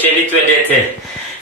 ceceni twendete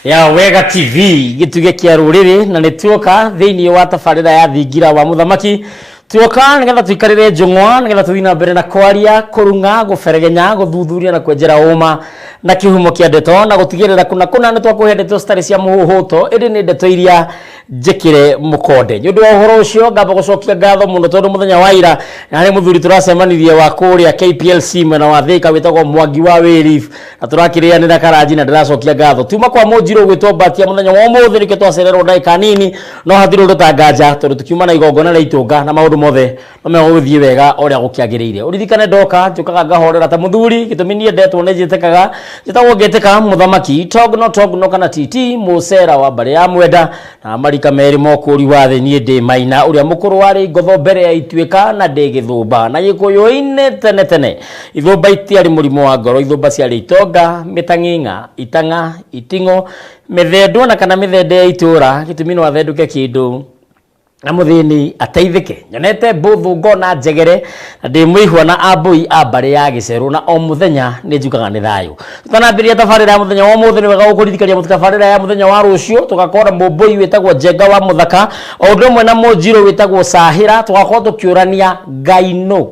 ya Wega TV gituge kia ruriri na nituoka thiini wa tafarira ya thingira wa muthamaki tuoka nigetha tuikarire njungwa nigetha tuthina mbere na kwaria kurunga guferegenya guthuthuria na kwenjera uma na kihumo kia ndeto na gutigirira kuna ni twakuhe ndeto stari cia muhuhuto indi ni ndeto iria njikire mukonde nyu ndwa uhoro ucio ngamba gucokia ngatho muno tondu muthenya wa ira nari muthuri turacemanirie wa kuria KPLC mwena wa Thika witagwo Mwangi wa Wirif na turakirianira karaji na ndiracokia ngatho tuma kwa Munjiro gwitwo Batia muthenya wa umuthi nike twacererwo ndaika nini no hathiru rutanganja tondu tukiuma na igongona na itunga na maundu mothe no megũthie wega oria gukiagiriire uririkane ndoka njukaga ngahorera ta muthuri gitumi nie ndetwo ne njitekaga njitagwo ngeteka muthamaki togno kana titi musera wa bare ya mwenda na marika meri mokuri wa thi nie ndi maina uria mukuru wari ngotho mbere ya ituika na ndegithumba na gikuyu-ine tene ithumba itiari murimo wa ngoro ithumba ciari itonga mitang'ing'a itanga itingo mithendwo na kana mithende ya itura gitumi no athenduke kindu na muthini ateithike nyonete buthu ngona njegere ndi mwihwa na ambui abare ya giceru na o muthenya ni njukaga ni thayu tutanambiria tafarira ya muthenya wa muthenya wega gukurithikaria mutafarira ya muthenya wa rucio tugakora mubui witagwo Njenga wa Muthaka o ndumwe na Munjiro witagwo Sahira tugakora tukiurania Ngaino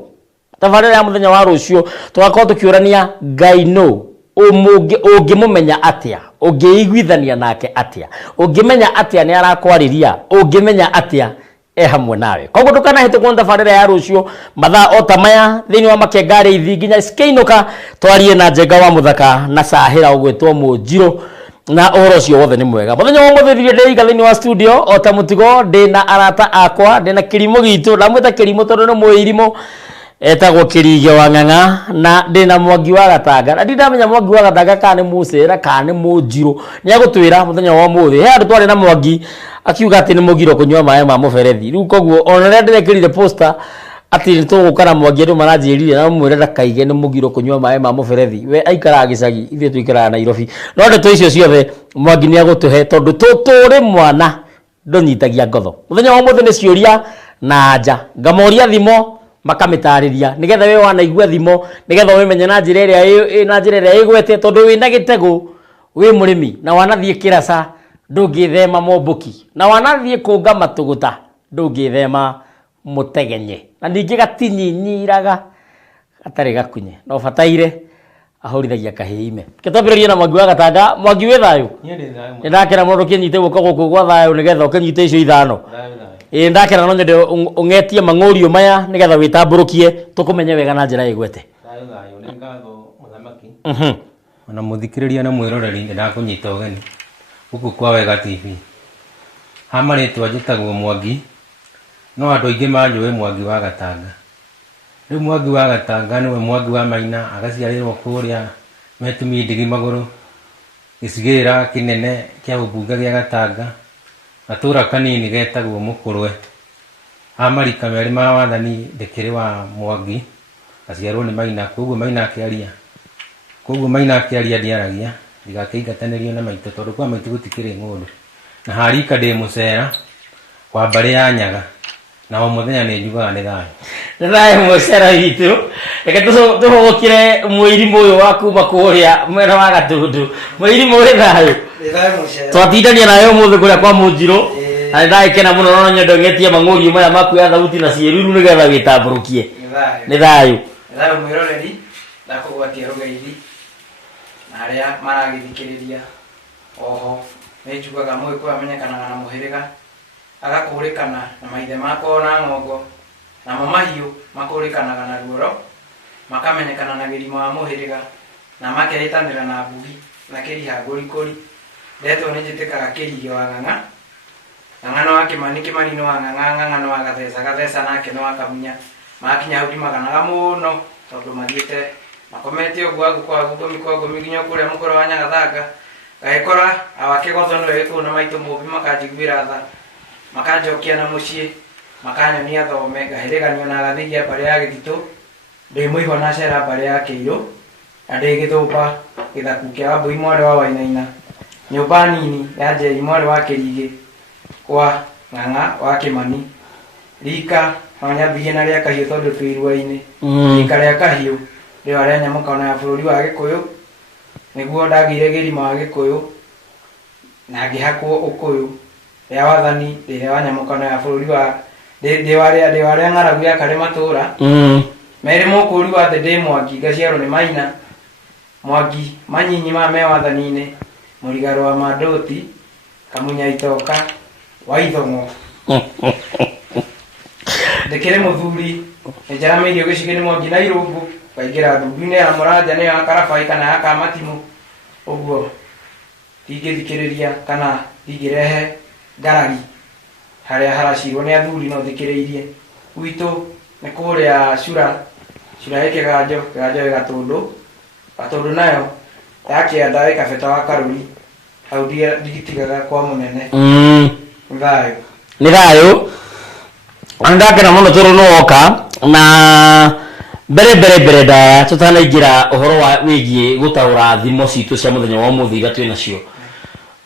tafarira ya muthenya wa rucio tugakora tukiurania Ngaino ungimumenya atia ungiiguithania nake atia ungimenya atia ni arakwariria ungimenya atia hamwe nawe koguo ndukana hete kwenda farira ya rucio mathaa otamaya thini wa makengari ithi nginya skeinuka twarie na Njenga wa Muthaka na Sahira ugwetwo Munjiro na uhoro cio wothe ni mwega muthenya wa muthithire ndeiga thini wa studio otamutigo ndina arata akwa ndina kirimo gitu na mweta kirimo tondu ni muirimo etagwo Kirige wa Ng'ang'a na ndina Mwangi wa Gatanga na ndamenya Mwangi wa Gatanga kana ni Musera kana ni Munjiro ni agutwira muthenya wa muthi he andu twari na Mwangi akiuga ati ni mugiro kunywa maĩ ma muberethi riu koguo onare ndirekirire poster ati nitugukana Mwangi andu maranjirire na mwirera kaige ni mugiro kunywa maĩ ma muberethi we aikara gicagi ithe tuikara Nairobi no ndeto icio ciothe Mwangi ni agutuhe tondu tuturi mwana ndonyitagia ngotho muthenya wa muthi ni ciuria na nja ngamoria thimo makamitariria nigetha we wanaigua thimo nigetha wimenye na njira iria igwete tondu wina gitego wi murimi na wanathie kirasa ndungithema mombuki na wanathie kunga matuguta ndungithema mutegenye na ningi gatinyinyiraga gatari gakunye no bataire ahorithagia kahiime kitambiriria na Mwangi wa Gatanga Mwangi we thayu ni ndakira mundu kinyite guko guku gwa thayu nigetha ukinyite icio ithano ndakira no nyende ungetie mangurio maya nigetha witamburukie tukumenye wega na njira igwete thayu ni ngatho muthamaki ona muthikiriria na mwiroreri ndakunyita ugeni guku kwa Wega TV hamaritwa njitagwo Mwangi no andu aingi manjue Mwangi wa Gatanga riu Mwangi wa Gatanga niwe Mwangi wa Maina agaciarirwo kuria metumi ndigi maguru gicigira kinene kia ubunga gia Gatanga atura kanini getagwo Mukurwe amarika meri ma wathani ndikiri wa Mwangi aciarwo ni Maina koguo Maina akiaria ndiaragia ndigakiingatanirio na maito tondu kwa maito gutikiri ngundu na harika ndi mucera kwa mbari ya Nyaga na o muthenya ni njugaga ni thayu mucera witu reke tuhugukire muirimu uyu wa kuma kuria mwena wa Gatundu muirimu uri thayu twatindania nayo muthi kuria kwa Munjiro na ndaikena muno no nyendo ngetie mangurio maya maku ya thauti na cieriru nigetha witamburukie ni thayu mwiroreri ndakugwatia rugeithi na aria maragithikiriria oho nijugaga mwiko amenyekanaga na muhiriga agakurikana na maithe makoo na ng'ongo namo mahiu makurikanaga na ruoro makamenyekana na gĩrima wa muhiriga na makeritanĩra na mbugi na kĩriha ngũrikũri ndetwo nĩ njĩtĩkaga Kĩrige wa Ng'ang'a Ng'ang'a no wa Kĩmani Kĩmani no wa Ng'ang'a Ng'ang'a no wa Gatheca nake no wa Kamunya makinya hau ndimaganaga mũno tondũ mathiĩte makomete ũguo agũkwa ngũmi nginya kũrĩa mũkũrũ wa Nyagathanga gagĩkora awakĩgotho nĩwe wĩkũu na maitũ mũmbi makanjiguĩra tha makanjokia na mũciĩ makanyonia thome ngahĩrĩganio na agathigia mbari ya Gĩthitũ ndĩ mũihwa na cera mbari ya Kĩirũ na ndĩ Gĩthũmba gĩthaku kĩa Wambui mwarĩ wa Wainaina nyũmba nini ya Njeri mwarĩ wa Kĩrige kwa Ng'ang'a wa Kĩmani rika wanyambirie na rĩa Kahiũ tondũ twĩ iruainĩ rika rĩa Kahiũ rĩo arĩa nyamũkano ya bũrũri wa Gĩkũyũ niguo ndagire gĩrima wa Gĩkũyũ na ngĩhakwo Ũkũyũ ya wathani rĩrĩa wa nyamũkano ya bũrũri wa ndĩwarĩa ng'aragu ya karĩ matũra merĩ mũkũri wa thĩ ndĩ Mwangi ngaciarwo nĩ Maina Mwangi manyinyi ma me wathani-inĩ mũrigaro wa Mandũti Kamunya Itoka wa Ithong'o ndĩkĩrĩ mũthuri nĩnjaramĩirio gĩcigo-inĩ Mwangi na Irũngũ ngaingĩra thumbu-inĩ ya Mũranja nĩyo ya Karabai kana ya Kamatimũ ũguo tingĩthikĩrĩria kana ndingĩrehe ngarari harĩa haracirwo nĩ athuri no thikĩrĩirie gwitũ nĩ kũrĩa cura ĩ Kĩganjo ĩ Gatũndũ nayo yakĩanda ĩ Kabeta wa Karũri hau ndigitigaga kwa mũnene nĩ thayũ ndakena mũno tũrũ nĩ woka na mbere ndaya tũtanaingĩra ũhoro wa wĩgiĩ gũtaũra thimo citũ cia mũthenya wa ũmũthĩ iria twĩ nacio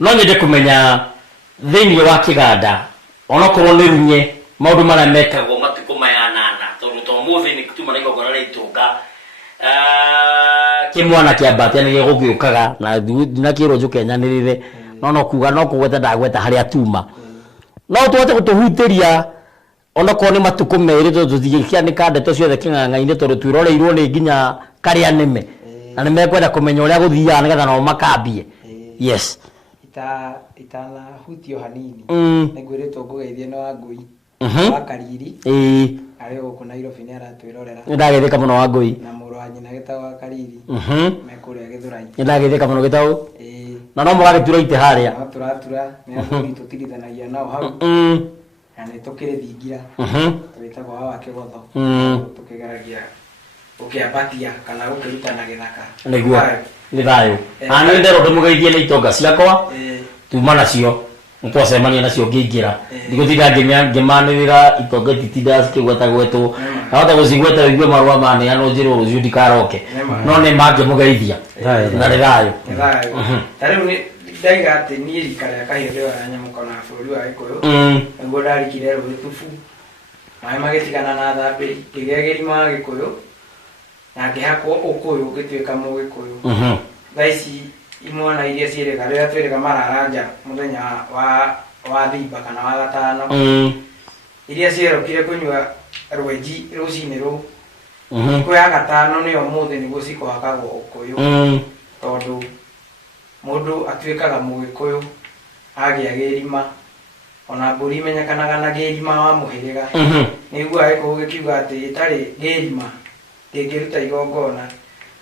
no nyende kũmenya thĩinĩ wa kĩganda onokorwo nĩ runye maũndũ marĩa mekagwo matukũ maya 8 tondũ to ũmũthĩ nĩ tuma na igongona rĩa Itunga kĩmwana kĩa Mbati nĩ gĩgũgĩũkaga na kĩrwo njũke nyanĩrĩre no kuga no kũgweta ndagweta harĩa tuma no tũhote gũtũhutĩria onokorwo nĩ matukũ merĩ tũthigĩkĩanĩka ndeto ciothe kĩng'ang'a-inĩ tondũ twĩroreirwo nĩ nginya karĩa nĩme na nĩ mekwenda kũmenya ũrĩa gũthiaga nĩgetha nao makambie yes itanahutio hanini nĩngwĩrĩtwo ngũgeithie na Wangũi wa Kariri arĩ gũkũ Nairobi nĩ aratwĩrorera nĩndagĩthĩka mũno Wangũi na mũrũ wa nyina gĩtagwo wa Kariri me kũrĩa Gĩthũrai nĩndagĩthĩka mũno gĩtagwo na no mũragĩtura itĩ harĩa no tũratura nĩ athuri tũtirithanagia nao hau na nĩ tũkĩrĩ thingira twĩtagwo wa Kĩgotho tũkĩgeragia gũkĩambatia kana gũkĩrutana gĩthaka nĩguo nĩ thayũ nĩ nderwo ndĩmũgeithie nĩ itonga ciakwa tuma nacio nĩtwacemania nacio ngĩingĩra ndigũtinda ngĩmanĩrĩra itonga ititinda cikĩgwetagwetwo nahota gũcigweta wĩigue marũa maneanwo njĩrwo rũciũ ndikaroke no nĩ mangĩmũgeithia na nĩ thayũ tarĩu ndaiga atĩ niĩ rika rĩa kahĩndĩ wa nyamũkano ya bũrũri wa Gĩkũyũ nĩguo ndarikire rũĩ Tubu maĩ magĩtigana na thambĩ ngĩgĩa gĩrima wa Gĩkũyũ na ngĩhakwo Ũkũyũ ngĩtuĩka Mũgĩkũyũ thaa ici imwana iria ciĩrĩga rĩrĩa twĩrĩga mararanja mũthenya wa Thimba kana wa Gatano iria ciĩrokire kũnyua rwenji rũcinĩ rũu thikũ ya Gatano nĩyo ũmũthĩ nĩguo cikũhakagwo Ũkũyũ tondũ mũndũ atuĩkaga Mũgĩkũyũ agĩa gĩrima ona mbũri imenyekanaga na gĩrima wa mũhĩrĩga nĩguo Gĩkũyũ gĩkiuga atĩ ĩtarĩ gĩrima ndĩngĩruta igongona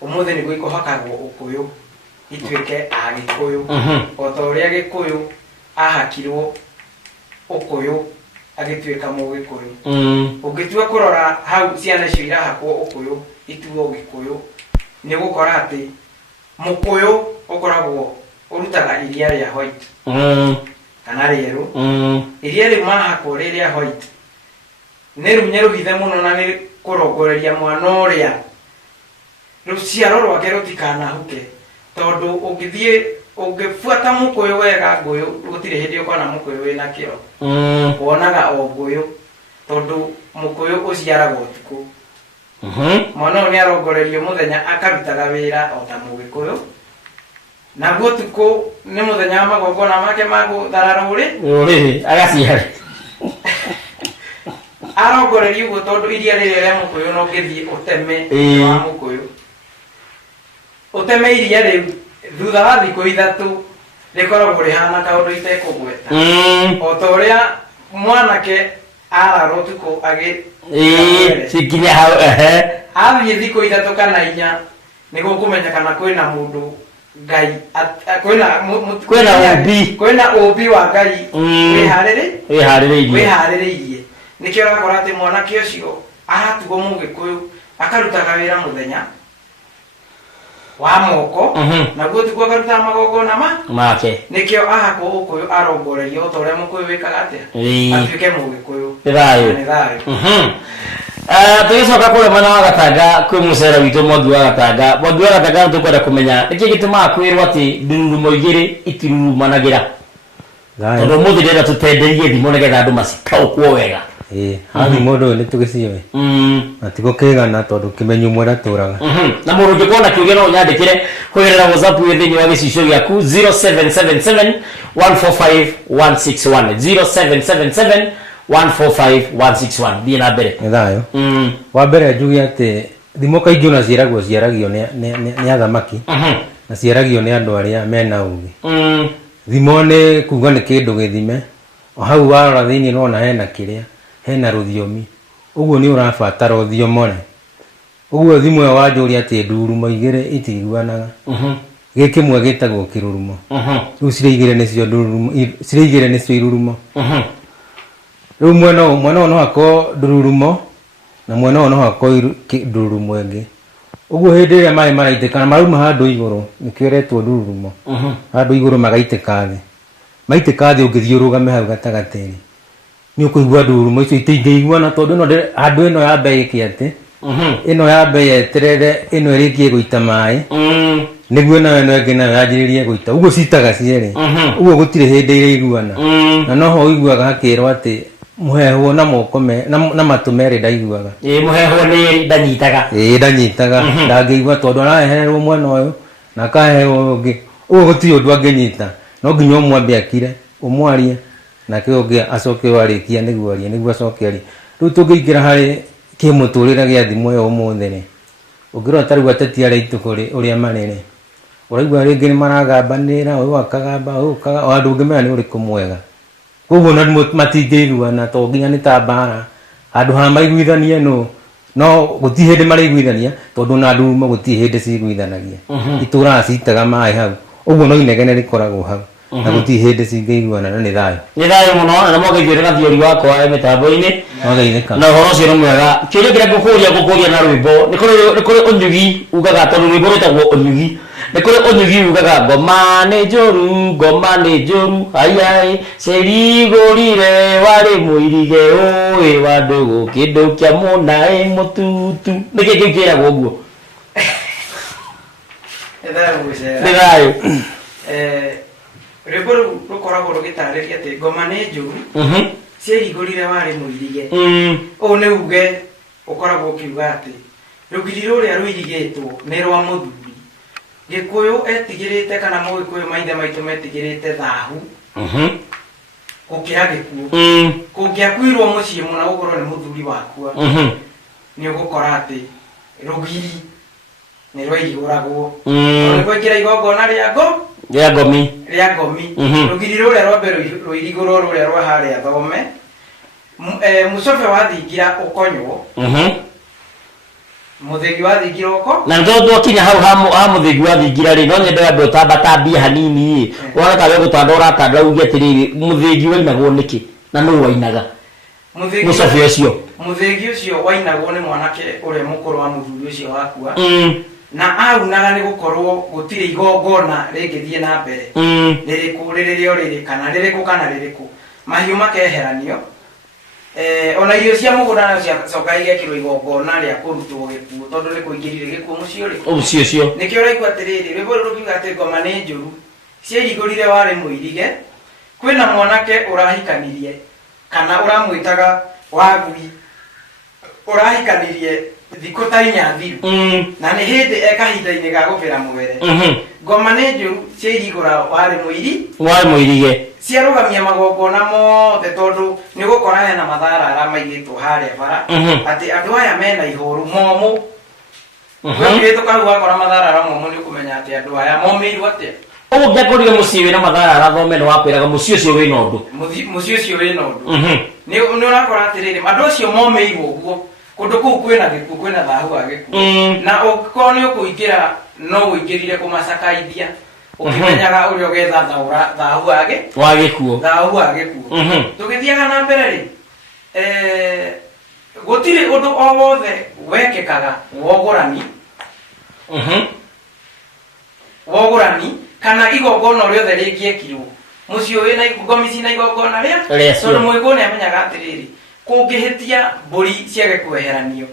ũmũthĩ nĩguo ikũhakagwo Ũkũyũ ituĩke Agĩkũyũ o ta ũrĩa Gĩkũyũ ahakirwo Ũkũyũ agĩtuĩka Mũgĩkũyũ ũngĩtua kũrora hau ciana icio irahakwo Ũkũyũ ituo Gĩkũyũ nĩ gũkora atĩ Mũkũyũ ũkoragwo ũrutaga iria rĩa white kana rĩerũ iria rĩu mahakwo rĩrĩa white nĩ runye rũhithe mũno na nĩ kũrongoreria mwana ũrĩa rũciaro rwake rũtikanahuke tondũ ũngĩbuata Mũkũyũ wega Ngũyũ gũtirĩ hĩndĩ ũkona Mũkũyũ wĩna kĩro wonaga o Ngũyũ tondũ Mũkũyũ ũciaragwo ũtukũ mwana ũyũ nĩ arongorerio mũthenya akarutaga wĩra o ta Mũgĩkũyũ naguo ũtukũ nĩ mũthenya wa magongona make ma gũthara rũrĩrĩ agaciara arongorerio ũguo tondũ iria rĩrĩa rĩa Mũkũyũ no ngĩthiĩ ũteme wa Mũkũyũ ũteme iria rĩu thutha wa thikũ ithatũ rĩkoragwo rĩhana kaũndũ itekũgweta o ta ũrĩa mwanake arara ũtukũ sikinya hau athiĩ thikũ ithatũ kana 4 nĩguo kũmenyekana kwĩna mũndũ Ngai kwĩna ũmbi wa Ngai wĩharĩrĩirie nĩkĩo ũrakora atĩ mwanake ũcio aratugwo Mũgĩkũyũ akarutaga wĩra mũthenya wa moko naguo tiguo akarutaga magongona make nĩkĩo ahakwo Ũkũyũ arongorerio o ta ũrĩa Mũkũyũ wĩkaga atĩa atuĩke Mũgĩkũyũ nĩ thayũ tũgĩcoka kũrĩa mwena wa Gatanga kwĩ mũcera witũ Mwangi wa Gatanga tũkwenda kũmenya nĩkĩĩ gĩtũmaga kwĩrwo atĩ ndururumo igĩrĩ itirurumanagĩra tondũ ũmũthĩ ndĩrenda tũtenderie thimo nĩgetha andũ macikaũkwo wega hathi mundu ni tugiciwe atiko kegana tondu kimenyu mwera turaga na mundu ngikona kiuge no nyandikire kugerera WhatsApp thini wa gicicio giaku 0777 145 161 0777 145 161 thie na mbere nithayo wa mbere njugi ati thimo kaingĩ ona ciaragwo ciaragio nĩ athamaki na ciaragio nĩ andũ arĩa mena ũgĩ thimo nĩ kuga nĩ kĩndũ gĩthime o hau warora thĩinĩ nona hena kĩrĩa hena rũthiomi ũguo nĩ ũrabatara ũthiomore ũguo thimo ĩyo wanjũria atĩ ndurumo igĩrĩ itiguanaga gĩkĩ kĩmwe gĩtagwo kĩrurumo rĩu cirĩ igĩrĩ nĩcio irurumo rĩu mwena ũyũ no hakorwo ndururumo na mwena ũyũ no hakorwo ndururumo ĩngĩ ũguo hĩndĩ ĩrĩa maĩ maraitĩka na marauma handũ igũrũ nĩkĩo ĩretwo ndururumo handũ igũrũ magaitĩka thĩ maitĩka thĩ ũngĩthiĩ ũrũgame hau gatagatĩ-inĩ nĩ ũkũigua ndururumo icio itingĩiguana tondũ handũ ĩno ya mbere ĩkĩ atĩ ĩno ya mbere yeterere ĩno ĩrĩkie gũita maĩ nĩguo nayo ĩno ĩngĩ nayo yanjĩrĩrie gũita ũguo citaga cierĩ ũguo gũtirĩ hĩndĩ ĩrĩiguana na noho ũiguaga hakĩrwo atĩ mũheho na moko na matũ merĩ ndaiguaga mũheho nĩ ndanyitaga ndanyitaga ndangĩigua tondũ araheherwo mwena ũyũ na akaheherwo ũngĩ ũguo gũtirĩ ũndũ angĩnyita no nginya ũmwambe akire ũmwarie nake ũngĩ acoke warĩkia nĩguo arie nĩguo acoke arie rĩu tũngĩingĩra harĩ kĩmũtũrĩre gĩa thimo ĩyo ũmũthĩ-rĩ ũngĩrora ta rĩu ateti arĩa aitũ ũrĩa marĩ-rĩ ũraigua rĩngĩ nĩ maragambanĩra ũyũ akagamba ũyũ andũ ũngĩmenya nĩ ũrĩkũ mwega koguo na matingĩiguana to nginya nĩ ta mbara handũ ha maiguithanie no gũtirĩ hĩndĩ marĩiguithania tondũ na ndurumo gũtirĩ hĩndĩ ciguithanagia itũraga citaga maĩ hau ũguo no inegene rĩkoragwo hau na gũtirĩ hĩndĩ cingĩiguana na nĩ thayũ mũno na mwageithio na thiori wakwa mĩtambo-inĩ na ũhoro ũcio nĩ mwega kĩũria kĩrĩa ngũkũria na rwĩmbo nĩ kũrĩ ũnyugi ugaga tondũ rwĩmbo rwĩtagwo ũnyugi nĩ kũrĩ ũnyugi ugaga ngoma nĩ njũru aiai cerigũrire warĩ mũirige ũĩ wa ndũgũ kĩndũ kĩa mũnaĩ mũtutu nĩkĩ kĩu kĩragwo ũguo nĩ thayũ rwĩmbo rũu rũkoragwo rũgĩtarĩria atĩ ngoma nĩ njũru ciehingũrire warĩ mũirige ũũ nĩ uge ũkoragwo ũkiuga atĩ rũgiri rũrĩa rũirigĩtwo nĩ rwa mũthuri gĩkũyũ etigĩrĩte kana mũgĩkũyũ maithe maitũ metigĩrĩte thahu gũkĩra gĩkuũ kũngĩakuirwo mũciĩ mũna gũkorwo nĩ mũthuri wakua nĩ ũgũkora atĩ rũgiri nĩ rwairigũragwo nĩ kũingĩra igongona rĩa ngomi rũgiri rũrĩa rwambe rũirigũrwo rũrĩa rwa harĩa Thome mũcobe wathingira ũkonywo mũthĩgi wathingira ũko na nĩ twakinya hau ha mũthĩgi wathingira rĩ no nyende wambe ũtambatambie hanini ũrona ta we gũtanda ũratanda uge atĩrĩrĩ mũthĩgi wainagwo nĩkĩ na nũũ wainaga mũcobe ũcio mũthĩgi ũcio wainagwo nĩ mwanake ũrĩa mũkũrũ wa mũthuri ũcio wakua na aunaga nĩ gũkorwo gũtirĩ igongona rĩngĩthiĩ na mbere rĩrĩkũ rĩrĩrĩo rĩrĩ kana rĩrĩkũ mahiũ makeheranio ona irio cia mũgũnda nacio ciacoka igekĩrwo igongona rĩa kũrutwo gĩkuũ tondũ nĩ kũingĩrire gĩkuũ mũciĩ ũcio nĩkĩo ũraigua atĩrĩrĩ rwĩmbo rũrũ rukiuga atĩ ngoma nĩ njũru ciehingũrire warĩ mũirige kwĩna mwanake ũrahikanirie kana ũramwĩtaga wagui ũrahikanirie thikũ ta inya thiru na nĩ hĩndĩ kahinda-inĩ ga gũbĩra mwere ngoma nĩ njũru ciehingũra warĩ mũirige ciarũgamia magongona mothe tondũ nĩ ũgũkora hena matharara maigĩtwo harĩa bara atĩ andũ aya mena ihoru momũ wĩkĩrĩtũka hau wakora matharara momũ nĩ ũkũmenya atĩ andũ aya momĩirwo atĩa ũguo ngĩakorire mũciĩ wĩna matharara Thome nĩ wakwĩraga mũciĩ ũcio wĩna ũndũ mũciĩ ũcio wĩna ũndũ nĩ ũrakora atĩrĩrĩ andũ acio momĩirwo ũguo kũndũ kũu kwĩna gĩkuũ kwĩna thahu wa gĩkuũ na ũngĩkorwo nĩ ũkũingĩra no ũingĩrire kũmacakaithia ũkĩmenyaga ũrĩa ũgetha thahu wa gĩkuũ tũgĩthiaga na mbere rĩ gũtirĩ ũndũ o wothe wekĩkaga wogũrani kana igongona rĩothe rĩngĩekirwo mũciĩ wĩna ngomi cina igongona rĩa tondũ mũigũ nĩ amenyaga atĩrĩrĩ kũngĩhĩtia mbũri ciage kweheranio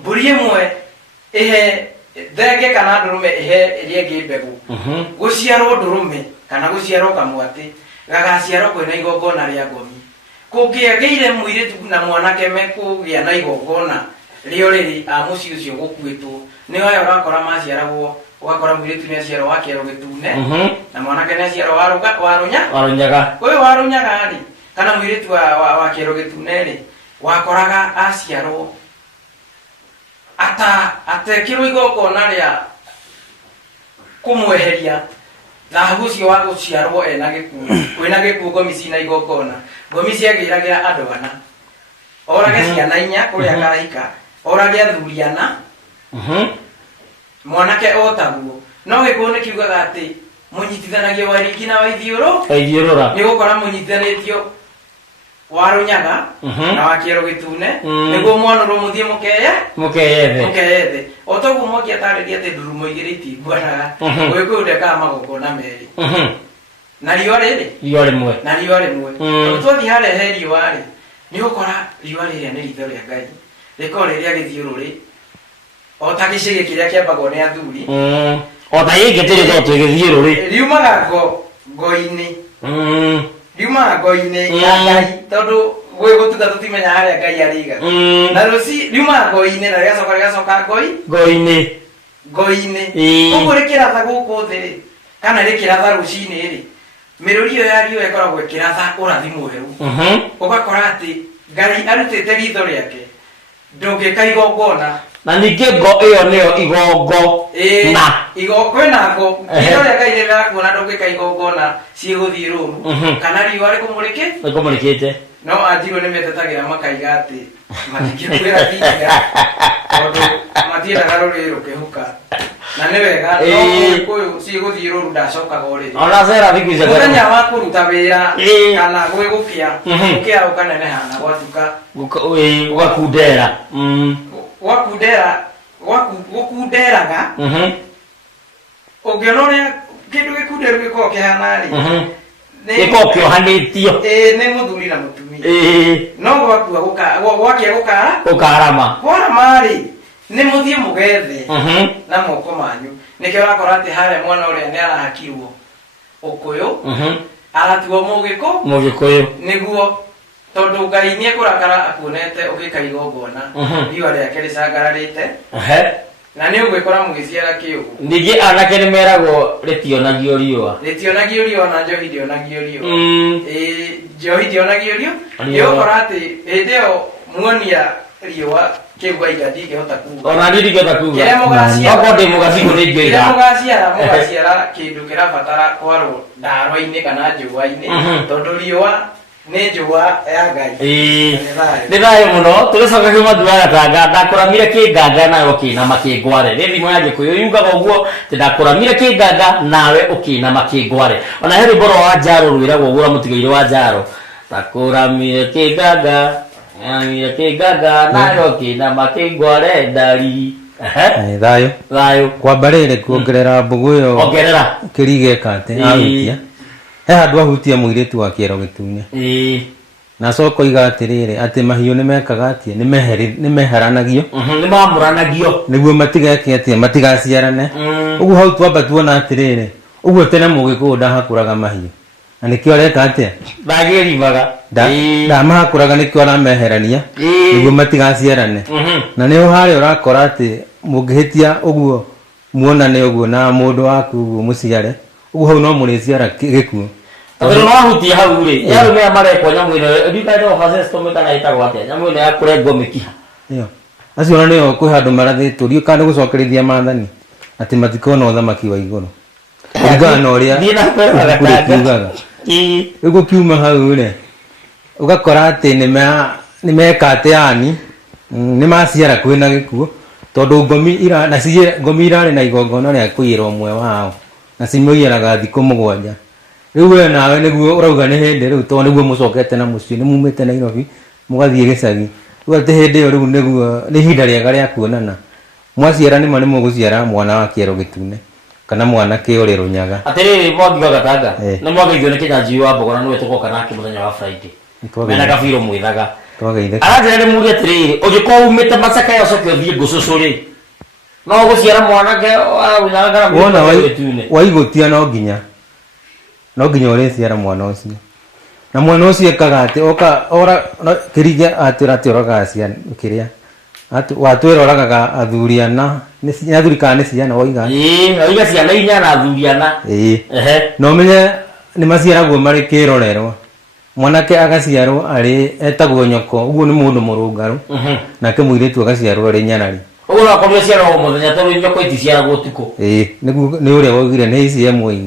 mbũri ĩmwe ihe thenge kana ndũrũme ihe ĩrĩa ĩngĩ mbegũ gũciarwo ndũrũme kana gũciarwo kamwatĩ gagaciarwo kwĩna igongona rĩa ngomi kũngĩagĩire mũirĩtu na mwanake mekũgĩa na igongona rĩo rĩrĩ a mũciĩ ũcio gũkuĩtwo nĩ aya ũrakora maciaragwo ũgakora mũirĩtu nĩ aciarwo wa kĩero gĩtune na mwanake nĩ aciarwo wa Rũnyaga ũyũ wa Rũnyaga rĩ kana mũirĩtu wa kĩero gĩtune rĩ wakoraga aciarwo atekĩrwo igongona rĩa kũmweheria thahu ũcio wa gũciarwo ena gĩkuũ kwĩna gĩkuũ ngomi cina igongona ngomi ciagĩragĩra andũ ana orage ciana 4 kũrĩa kahika orage athuri 4 mwanake otaguo no gĩkuũ nĩ kiugaga atĩ mũnyitithanagio Wairiki na Waithiũrũra nĩ gũkora mũnyitithanĩtio wa Rũnyaga na wa kĩero gĩtune nĩguo mwanũrũ mũthiĩ mũkeyethe otoguo Mwangi atarĩria atĩ ndurumo igĩrĩ itingũanaga Ũgĩkũyũ ndekaga magongona merĩ na riũa rĩmwe twathiĩ harĩa he riũa rĩ nĩ ũkora riũa rĩrĩa nĩ ritho rĩa Ngai rĩkorwo rĩrĩa gĩthiũrũrĩ o ta gĩcĩgĩ kĩrĩa kĩambagwo nĩ athuri o ta gĩkĩ tũrĩ to tũgĩthiũrũrĩ riumaga ngo-inĩ riumaga ngo-inĩ ya Ngai tondũ gwĩ gũtuga tũtimenya harĩa Ngai arĩiga na riumaga ngo-inĩ na rĩgacoka ngo-inĩ ũguo rĩkĩratha gũkũ thĩ rĩ kana rĩkĩratha rũcinĩ rĩ mĩrũri ĩyo ya riũa ĩkoragwo ĩkĩratha ũrathi mwerũ ũgakora atĩ Ngai arutĩte ritho rĩake ndũngĩka igongona na ningĩ ngo ĩyo nĩyo igongo kwĩna ngo ritho rĩa Ngai rĩrakuona ndũngĩka igongona ciĩgũthiĩ rũru kana riũa rĩkũmũrĩkĩte no Anjirũ nĩ metetagĩra makaiga atĩ matingĩkwĩra thinga tondũ matiendaga rũrĩrĩ rũkĩhuka na nĩ wega no Ũgĩkũyũ ciĩgũthiĩ rũru ndacokaga ũrĩrĩ mũthenya wa kũruta wĩra kana gwĩgũkĩa gũkĩa ũkaneneha na gwatuka gũkunderaga ũngĩona ũrĩa kĩndũ gĩkunderu gĩkoragwo kĩhana rĩ gĩkoragwo kĩohanĩtio nĩ mũthuri na mũtumia no gwakĩa gũkarama rĩ nĩ mũthiĩ mũgethe na moko manyu nĩkĩo ũrakora atĩ harĩa mwana ũrĩa nĩ arahakirwo Ũkũyũ aratuo Mũgĩkũyũ nĩguo tondũ Ngai nĩ ekũrakara akuonete ũgĩka igongona riũa rĩake rĩcangararĩte na nĩ ũgwĩkora mũgĩciara kĩũgũ ningĩ anake nĩ meragwo rĩtionagio riũa na njohi ndĩonagio riũa njohi ndĩonagio riũa nĩ ũgũkora atĩ hĩndĩ ĩyo muonia riũa kĩuga ingĩhota kuga ona niĩ ndingĩhota kuga ndĩ mũgacigo nĩ ingĩiga mũgaciara kĩndũ kĩrabatara kwarwo ndarwa-inĩ kana njũa-inĩ tondũ riũa nĩ njũa ya Ngai nĩ thayũ mũno tũgĩcoka kiuma Gatanga ndakũramire kĩnganga nawe ũkĩinama kĩngware nĩ thimo ya Gĩkũyũ yugaga ũguo atĩ ndakũramire kĩnganga nawe ũkĩinama kĩngware ona he rwĩmbo rwa Wanjarũ rwĩragwo ũguo mũtigairĩ wa Wanjarũ ndakũramire kĩnganga nawe ũkĩinama kĩngware ndari thayũ kwamba rĩrĩ kuongerera mbũgũ ĩyo kĩrigeka atĩ ahutia he handũ ahutia mũirĩtu wa kĩero gĩtune na coka iga atĩrĩrĩ atĩ mahiũ nĩ mekaga atĩa nĩ meheranagio nĩ mamũranagio nĩguo matigeke atĩa matigaciarane ũguo hau twamba tuona atĩrĩrĩ ũguo tene Mũgĩkũyũ ndahakũraga mahiũ na nĩkĩo areka atĩa ndagĩrimaga ndamahakũraga nĩkĩo arameherania nĩguo matigaciarane na nĩho harĩa ũrakora atĩ mũngĩhĩtia ũguo muonane ũguo na mũndũ waku ũguo mũciare ũguo hau no mũrĩciara gĩkuũ tondũ no ahutia hau rĩ yarũme aya marekwo nyamũ ĩno ndikaenda vasectomy kana ĩtagwo atĩa nyamũ ĩno ya kũrengwo mĩkiha acio ona nĩo kwĩ handũ marathĩtwo riũ kana nĩ gũcokerithia maathani atĩ matikona ũthamaki wa igũrũ kũringana na ũrĩa kiugaga rĩu kiuma hau rĩ ũgakora atĩ nĩ meka atĩ yani nĩ maciara kwĩna gĩkuũ tondũ ngomi irarĩ na igongona rĩa kũiyĩra ũmwe wao na cimũiyaraga thikũ 7 rĩu we nawe nĩguo ũrauga nĩ hĩndĩ rĩu tondũ nĩguo mũcokete na mũciĩ nĩ mumĩte Nairobi mũgathiĩ gĩcagi rĩu atĩ hĩndĩ ĩyo rĩu nĩguo nĩ ihinda rĩega rĩa kuonana mwaciara nĩma nĩ mũgũciara mwana wa kĩero gĩtune kana mwanake ũrĩ Rũnyaga atĩrĩrĩ Mwangi wa Gatanga nĩ mwageithio nĩ Kĩnyanjui wa Mbogora nĩwe tũgoka nake mũthenya wa Friday mena kabiro mwĩthaga aranjĩra nĩ muri atĩrĩrĩ ũngĩkorwo umĩte Masaka ũcoke ũthiĩ Ngũcũcũ rĩ no gũciara mwanake Rũnyaga wona waigũtia no nginya ũrĩciara mwana ũcio na mwana ucio ekaga ati oka ora kiriga atira tiroga ciana kiria watwira oragaga athuriana ni athurikana ni ciana oiga oiga ciana inya na athuriana no menye ni maciaragwo mari kirorerwo mwanake agaciarwo ari etagwo nyoko uguo ni mundu murungaru nake muiritu agaciarwo ari nyanari uguo no akorwo ciaragwo muthenya tondu nyoko iticiaragwo tuko niguo ni uria wogire ni ici emwe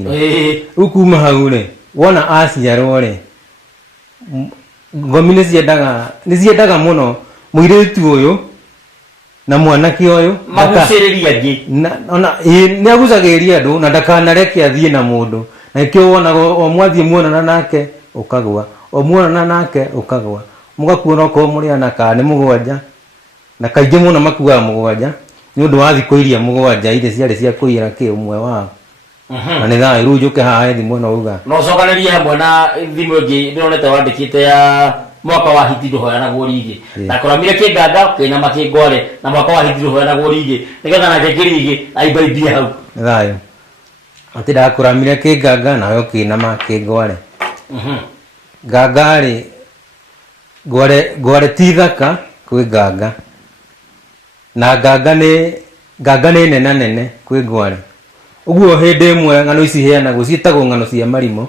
ukuma hau ri wona aciarwo ri ngomi ni ciendaga muno muiritu uyu na mwanake uyu maguciriria ngi ona ni agucagiria andu na ndakanareke athie na mundu na ikio wonaga o mwathie muonana nake ukagwa o muonana nake ukagwa mugakuona ko muri ana ka ni mugwanja na kaingi muno makuaga mugwanja ni undu wa thiko iria mugwanja ire ciari cia kuira ki umwe wao na ni thaa iru njuke haha thimu no uga no cokanĩria hamwe na thimũ ĩngĩ ndĩronete wandĩkĩte ya mwaka wa hiti ndũhoyanagwo rigi na kũramire kĩnganga kĩinama kĩngware na mwaka wa hiti ndũhoyanagwo rigi nĩgetha nake kĩrigi aimbaimbie hau thayo atĩ ndakũramire kĩnganga nawe ũkĩinama kĩngware nganga-rĩ ngware ti thaka kwĩ nganga na nganga nĩ nene kwĩ ngware uguo hĩndĩ ĩmwe ng'ano ici heanagwo ciĩtagwo ng'ano cia marimũ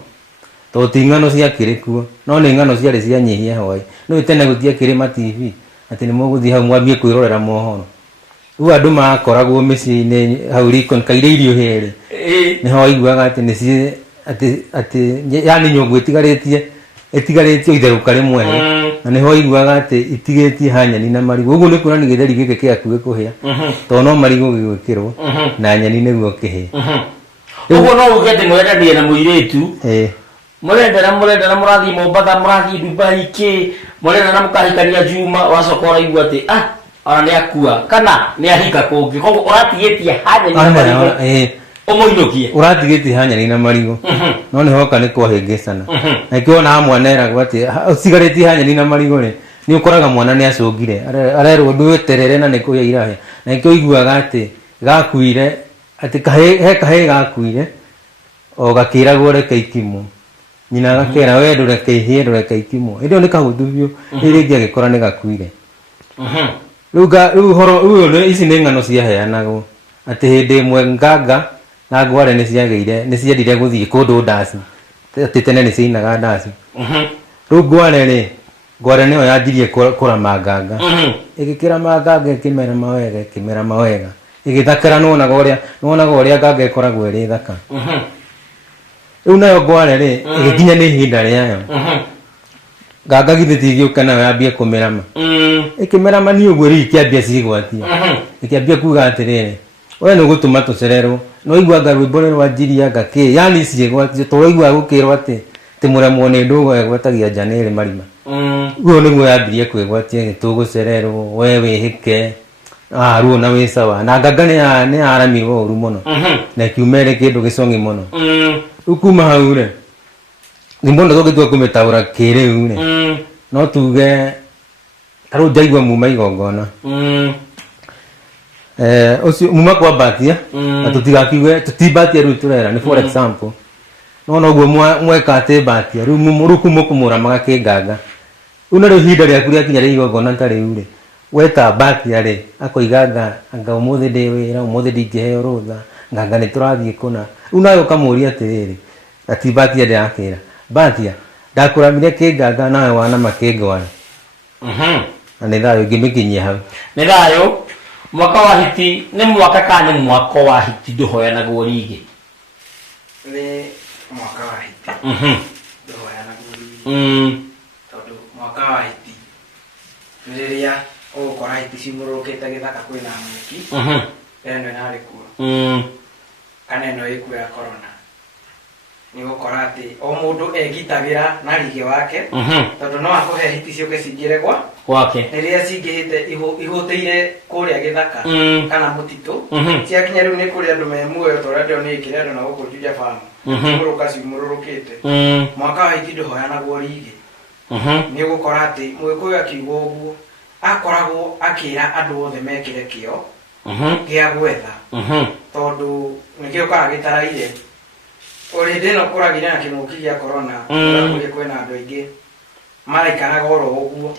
tondũ ti ng'ano ciakĩrĩ kuo no nĩ ng'ano ciarĩ cianyihia hwaĩ no tene gũtiakĩrĩ ma TV atĩ nĩ mũgũthiĩ hau mwambie kwĩrorera mohoro rĩu andũ makoragwo mĩciĩ-inĩ hau riko kaire irio hĩrĩ nĩho waiguaga atĩ nĩciĩ atĩ yani nyũngũ ĩtigarĩtie itherũka rĩmwe na nĩho waiguaga atĩ itigĩtie ha nyeni na marigũ ũguo nĩ kuonania gĩtheri gĩkĩ kĩaku gĩkũhĩa tondũ no marigũ gĩgwĩkĩrwo na nyeni nĩguo kĩhĩ ũguo no uge atĩ mwendanie na mũirĩtu mũrendana mũrathiĩ Mombatha mũrathiĩ Dubai kĩ mũrendana mũkahikania Juma wacoka ũraigua atĩ ona nĩ akua kana nĩ ahika kũngĩ koguo ũratigĩtie ha nyeni na marigũ umuinukie uratigĩtie ha nyeni na marigũ no nĩ hoka nĩ kwahĩngĩcana na ikĩona mwana eragwo atĩ ũcigarĩtie ha nyeni na marigũ-rĩ nĩ ũkoraga mwana nĩ acũngire arerwo ndweterere na nĩ kũhĩa irahĩa na ikĩo iguaga atĩ gakuire atĩ he kahĩ gakuire o gakĩragwo reke ikimũ nyina gakera we ndũreke ihĩe ndũreke ikimũ hĩndĩ ĩyo nĩ kahũthũ biũ rĩrĩ ĩngĩ agĩkora nĩ gakuire rĩu horo ici nĩ ng'ano ciaheanagwo atĩ hĩndĩ ĩmwe nganga na ngware nĩ ciendire gũthiĩ kũndũ ndaci atĩ tene nĩ ciainaga ndaci rĩu ngware nĩyo yanjirie kũrama nganga ĩgĩkĩrama nganga ĩkĩmera mawega ĩgĩthakara nĩwonaga ũrĩa nganga ĩkoragwo ĩrĩ thaka rĩu nayo ngware-rĩ ĩgĩkinya nĩ ihinda rĩayo nganga githĩ tigĩũka nayo yambie kũmĩrama ĩkĩmĩrama nĩ ũguo rĩu ikĩambia cigwatia ĩkĩambia kuga atĩrĩrĩ we nĩ ũgũtũma tũcererwo no iguaga rwĩmbo nĩ rwanjiria ngakĩ yani ciĩgwatia tũraigua gũkĩrwo atĩ mũremwo nĩ ndũgo ĩgwatagia nja nĩrĩ marima ũguo nĩguo yambirie kwĩgwatia tũgũcererwo we wĩhĩke ruo na wĩ sawa na nganga nĩ yaramirwo ũru mũno na ĩkiuma ĩrĩ kĩndũ gĩcong'i mũno rĩu kuma hau-rĩ nĩ mũndũ tũngĩtua kũmĩtaũra kĩrĩu-rĩ no tuge tarĩu ndaigua muma igongona ucio muma kwambatia na tutibatia rĩu tũrera nĩ for example no noguo mweka atĩ batia rĩu mũruku mũkũmũramaga kĩnganga rĩu na rĩu ihinda rĩaku rĩakinya rĩa igongona ta rĩu-rĩ weta batia-rĩ akoiga anga ũmũthĩ ndĩ wĩra ũmũthĩ ndingĩheo rũtha nganga nĩ tũrathiĩ kũna rĩu nawe ũkamũria atĩrĩrĩ ati batia ndĩrakĩra batia ndakũramire kĩnganga nawe wanama kĩngware na nĩ thayũ ingĩmĩkinyia hau nĩ thayũ mwaka wa hiti nĩ mwaka kana nĩ mwaka wa hiti ndũhoyanagwo rigi nĩ mwaka wa hiti ndũhoyanagwo rigi tondũ mwaka wa hiti rĩrĩa ũgũkora hiti ciumũrũkĩte gĩthaka kwĩna mweki ĩno ĩnarĩ kuo kana ĩno ĩkuo ya corona nĩ gũkora atĩ o mũndũ egitagĩra na rigi wake tondũ no akũhe hiti ciũke cingĩre gwake rĩrĩa cingĩhĩte ihũtĩire kũrĩa gĩthaka kana mũtitũ ciakinya rĩu nĩ kũrĩ andũ me muoyo tondũ andũ nĩ ĩkĩrĩ andũ na gũkũ Juja farm ciumũrũka ciumũrũrũkĩte mwaka wa hiti ndũhoyanagwo rigi nĩ gũkora atĩ Mũgĩkũyũ akiuga ũguo akoragwo akĩra andũ othe mekĩre kĩo gĩa gwetha tondũ nĩkĩo kaga gĩtaraire ore ndino kuragire na kimuki gya corona kuri kwena andu aingi maraikaraga oro uguo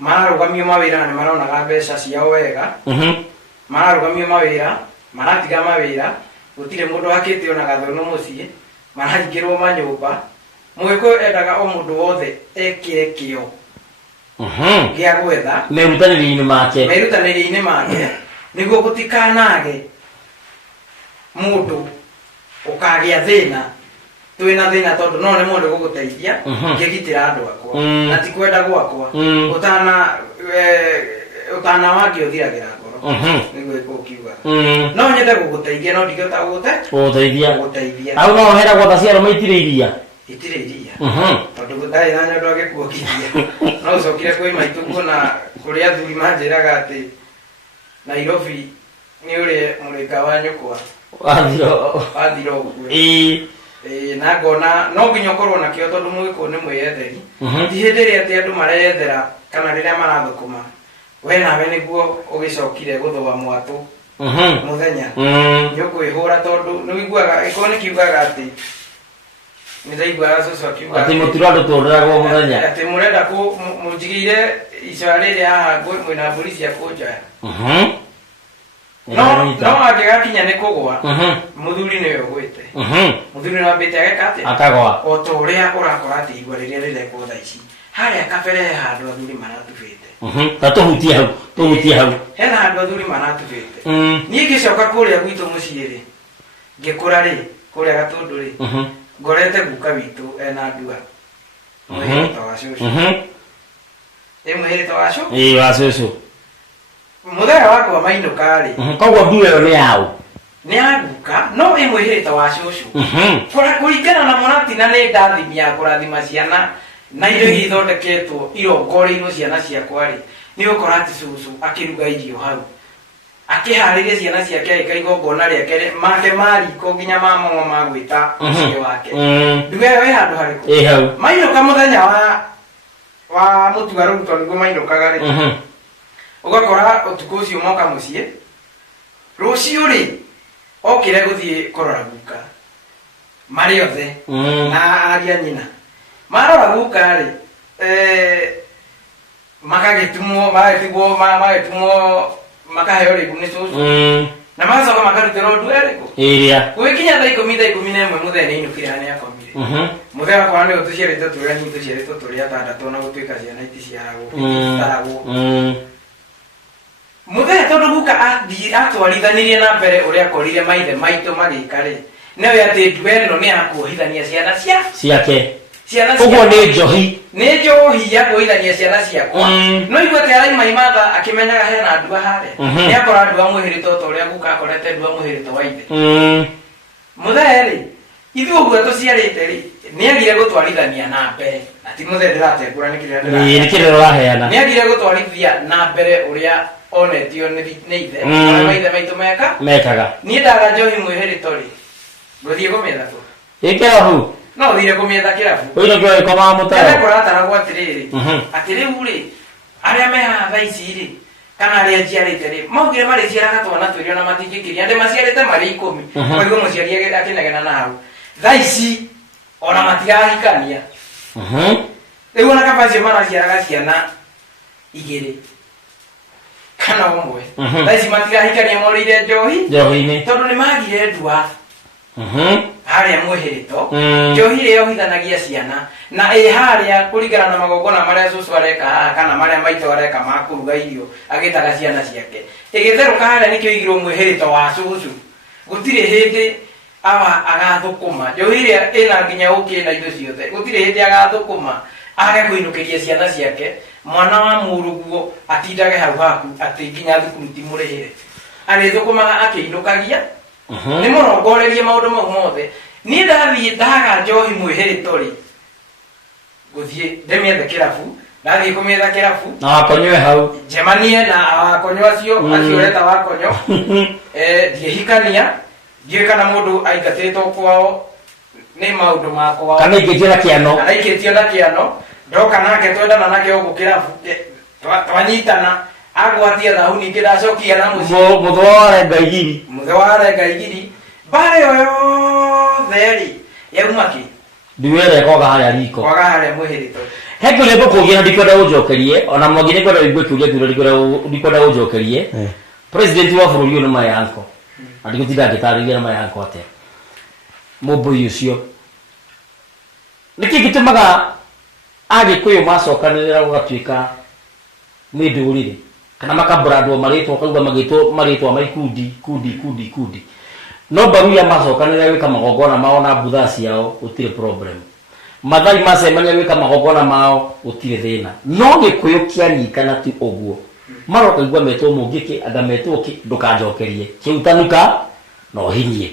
mararugamio mawira na maronaga mbeca ciao wega mararugamio mawira maratiga mawira gutire mundu akite ona gathono mucii marahingirwo manyumba mwiko endaga o mundu wothe ekire kio gya gwetha merutanĩri-inĩ make niguo gutikanage mundu ukagĩa thĩna twĩna thĩna tondu no nĩ mũndũ gũgũteithia ngĩgitĩra andũ akwa na ti kwenda gwakwa ũtana wake ũthiragĩra ngoro nĩguo ĩkũkiuga no nyende gũgũteithia no ndingĩhota gũgũteithia hau no heragwo tha ciaro maitirĩ iria tondu ndarĩ na nyondo agĩkuongithia no ũcokire kwĩ maitũ kuona kũrĩa athuri manjĩraga atĩ Nairobi nĩ ũrĩ mũrĩka wa nyũkwa wathira ũguo na ngona no nginya ũkorwo nakĩo tondũ mũgĩkũyũ nĩ mwĩyetheri ti hĩndĩ ĩrĩa atĩ andũ mareyethera kana rĩrĩa marathũkũma we nawe nĩguo ũgĩcokire gũthũa mwatũ mũthenya nĩ ũkwĩhũra tondũ nĩ ũiguaga gĩkorwo nĩ kiugaga atĩ nĩ ndaiguaga cũcũ akiuga atĩ mũtiro andũ tũrĩragwo mũthenya atĩ mũrenda mũnjigĩire icoa rĩrĩ haha mwĩna mbũri cia kũnjoya no angĩgakinya nĩ kũgũa mũthuri nĩwe ũgwĩte mũthuri nĩ wambĩte ageka atĩa akagũa o ta ũrĩa ũrakora atĩ igua rĩrĩa rĩrekwo thaa ici harĩa kabere he handũ athuri maratubĩte ta tũhutie hau hena handũ athuri maratubĩte niĩ ngĩcoka kũrĩa gwitũ mũciĩ-rĩ ngĩkũra rĩ kũrĩa Gatũndũ-rĩ ngorete guka witũ ena ndua mũhĩrĩga wa cũcũ mũhĩrĩga wa cũcũ wa cũcũ muthenya wakwa mainũka-rĩ koguo ndua ĩyo nĩ yaũ nĩ ya guka no ĩ mũhĩrĩga wa cũcũ kũringana na mũratina nĩ ndathimi ya kũrathima ciana na irio iria ithondeketwo irongoreirio ciana ciakwa-rĩ nĩ ũkora atĩ cũcũ akĩruga irio hau akĩharĩria ciana ciake agĩka igongona rĩake make mariko nginya mamamo magwĩta mũciĩ wake nduga ĩyo ĩ handũ harĩkũ mainũka mũthenya wa mũtugarũru tondũ nĩguo mainũkaga-rĩ ũgakora ũtukũ ũcio moka mũciĩ rũciũ-rĩ okĩre gũthiĩ kũrora guka marĩ othe na aria nyina marora guka-rĩ magagĩtumwo makaheo rĩbu nĩ cũcũ na magacoka makarutĩrwo ndua ĩrĩkũ gwĩkinya thaa ikũmi na ĩmwe mũthenya nĩ ainũkire harĩa akomire mũthenya wakwa nĩyo tũciarĩtwo tũrĩa nini tũciarĩtwo tũrĩ atandatũ na gũtuĩka ciana ititaragwo mũthenya tondũ guka atwarithanirie na mbere ũrĩa akorire maithe maitũ magĩka-rĩ nĩwe atĩ ndua ĩno nĩ ya kuohithania ciana ciake ũguo nĩ njohi ya kuohithania ciana ciakwa no igua atĩ araima imatha akĩmenyaga hena ndua harĩa nĩ akora ndua mũhĩrĩga ta ũrĩa guka akorete ndua mũhĩrĩga wa ithe mũthenya-rĩ ithuĩ ũguo tũciarĩte-rĩ nĩ agire gũtwarithania na mbere na ti mũthenya ndĩratengũra nĩ kĩrĩa ũraheana nĩ agire gũtwarithia na mbere ũrĩa onetio nĩ ithe maithe maitũ mekaga niĩ ndaga njohi mwĩhĩrĩto-rĩ ngũthiĩ kũmĩetha kũ ĩkĩrabu no thire kũmĩetha kĩrabu kũrataragwo atĩrĩrĩ atĩ rĩu-rĩ arĩa me haha thaa ici-rĩ kana arĩa njiarĩte-rĩ maugire marĩciaraga twana twĩrĩ ona matingĩkĩria ndĩ maciarĩte marĩ 10 koguo mũciari akĩnegena na hau thaa ici ona matirahikania rĩu ona kaba acio maraciaraga ciana 2 kana ũmwe thaa ici matirahikania morĩire njohi-inĩ tondũ nĩ magire ndua harĩa mwĩhĩrĩto njohi ĩrĩa yohithanagia ciana na ĩ harĩa kũringana na magongona marĩa cũcũ areka haha kana marĩa maitũ areka ma kũruga irio agĩtaga ciana ciake ĩgĩtherũka harĩa nĩkĩo igirwo mwĩhĩrĩto wa cũcũ gũtirĩ hĩndĩ agathũkũma njohi ĩrĩa ĩna nginya ũkĩ na indo ciothe gũtirĩ hĩndĩ agathũkũma age kũinũkĩria ciana ciake mwana wa mũrũguo atindage hau haku atĩ nginya thukuru ti mũrĩhĩre arĩthũkũmaga akĩinũkagia nĩ mũrongorerie maũndũ mau mothe niĩ ndathiĩ ndaga njohi mwĩhĩrĩto-rĩ ngũthiĩ ndĩmĩethe kĩrabu ndathiĩ kũmĩetha kĩrabu na wakonywe hau njemanie na wakonyo acio ũreta wakonyo ndiĩhikania ndiũĩ kana mũndũ aingatĩtwo kwao nĩ maũndũ makwa kana aikĩtio na kĩano ndoka nake twendana nake ũguo kĩrabu twanyitana agwatia thau ningĩ ndacokia na mũciĩ mũthwe wa renga igiri mbara ĩyo yothe theri yauma ki ndiwere koga harĩa riko kwaga harĩa mwĩhĩrĩto heko lebo kugira ndikwenda ujokerie ona mwagire kwenda igwe kuria tu ndikwenda ujokerie president wa bũrũri ũyũ nĩ mayanko andigũtinda ngĩtarĩria na mayanko atĩa mũmbũi ũcio nĩkĩ gĩtũmaga Agĩkũyũ macokanĩrĩra gũgatuĩka nĩ ndũrĩrĩ kana makabrandwo marĩtwa kauga marĩtwa ma ikundi no Baruya macokanĩrĩra gwĩka magongona mao na mbutha ciao gũtirĩ problem Mathai macemania gwĩka magongona mao gũtirĩ thĩna no Gĩkũyũ kĩanyikana tu ũguo maroka igua metwo mũngĩkĩ anga metwo kĩ ndũkanjokerie kĩutanuka no hinyie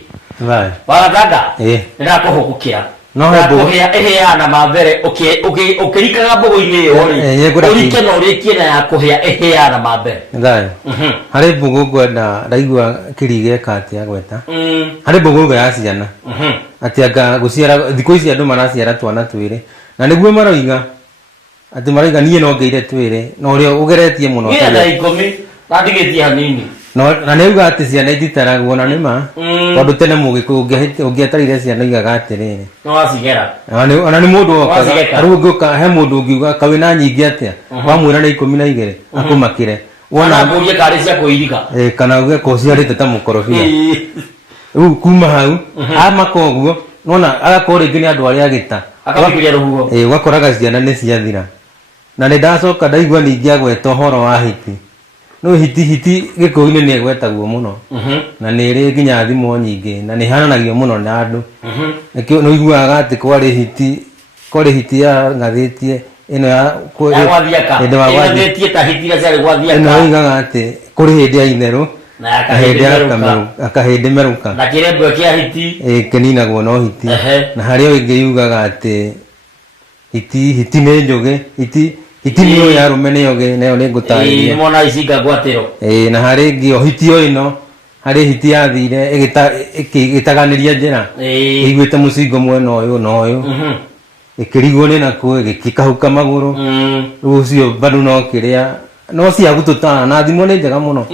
wagatanga nĩndakũhũgũkĩra no hĩa ĩhĩana mambere ũkĩrikaga mbũgũ-inĩ ĩyo ũrike na ũrĩkie na ya kũhĩa ĩhĩana mambere harĩ mbũgũ ngwenda ndaigua kĩrigeka atĩa gweta harĩ mbũgũ ya ciana atĩ anga gũciara thikũ ici andũ maraciara twana twĩrĩ na nĩguo maroiga atĩ maroiga niĩ no ngeire twĩrĩ na ũrĩa ũgeretie mũno niĩ 10 ndandigĩtie hanini na nĩuga atĩ ciana ititaragwo na nĩma tondũ tene Mũgĩkũyũ ũngĩetarire ciana igaga atĩrĩrĩ no wacigera ona nĩ mũndũ okaga rĩu ũngĩũka he mũndũ ũngiuga kawe na nyingĩ atĩa wamwĩra nĩ 12 akũmakĩre wona ngũrie karĩ cia kũiriga kana uge ko ciarĩte ta mũkorobia rĩu kuma hau amaka ũguo nona agakorwo rĩngĩ nĩ andũ arĩa gĩta akabikuria rũhuho ũgakoraga ciana nĩ ciathira na nĩ ndacoka ndaigua ningĩ agweta ũhoro wa hiti no hiti Gĩkũyũ-inĩ nĩ gwetagwo mũno na nĩ ĩrĩ nginya thimo nyingĩ na nĩ hananagio mũno na andũ nĩ iguaga atĩ kwarĩ hiti ya ngathĩtie ĩno ya gwathĩtie ta hiti na ciarĩ gwathiaka ĩno oigaga atĩ kũrĩ hĩndĩ ya itherũ na hĩndĩ ya kahĩndĩ merũka na kĩrembwe kĩa hiti kĩninagwo no hiti na harĩa ĩngĩ yugaga atĩ hiti nĩ njũgĩ hiti nĩyo ya arũme nĩ yoge nayo nĩ ngũtarĩria mona icinga gwatĩro na harĩ ĩngĩ o hiti o ĩno harĩ hiti yathire ĩgĩtaganĩria njĩra ĩiguĩte mũcingo mwena ũyũ na ũyũ ĩkĩrigwo nĩ nakũu ĩgĩkĩkahuka magũrũ rĩu ũcio bado no kĩrĩa no ciagũtũtana na thimo nĩ njega mũno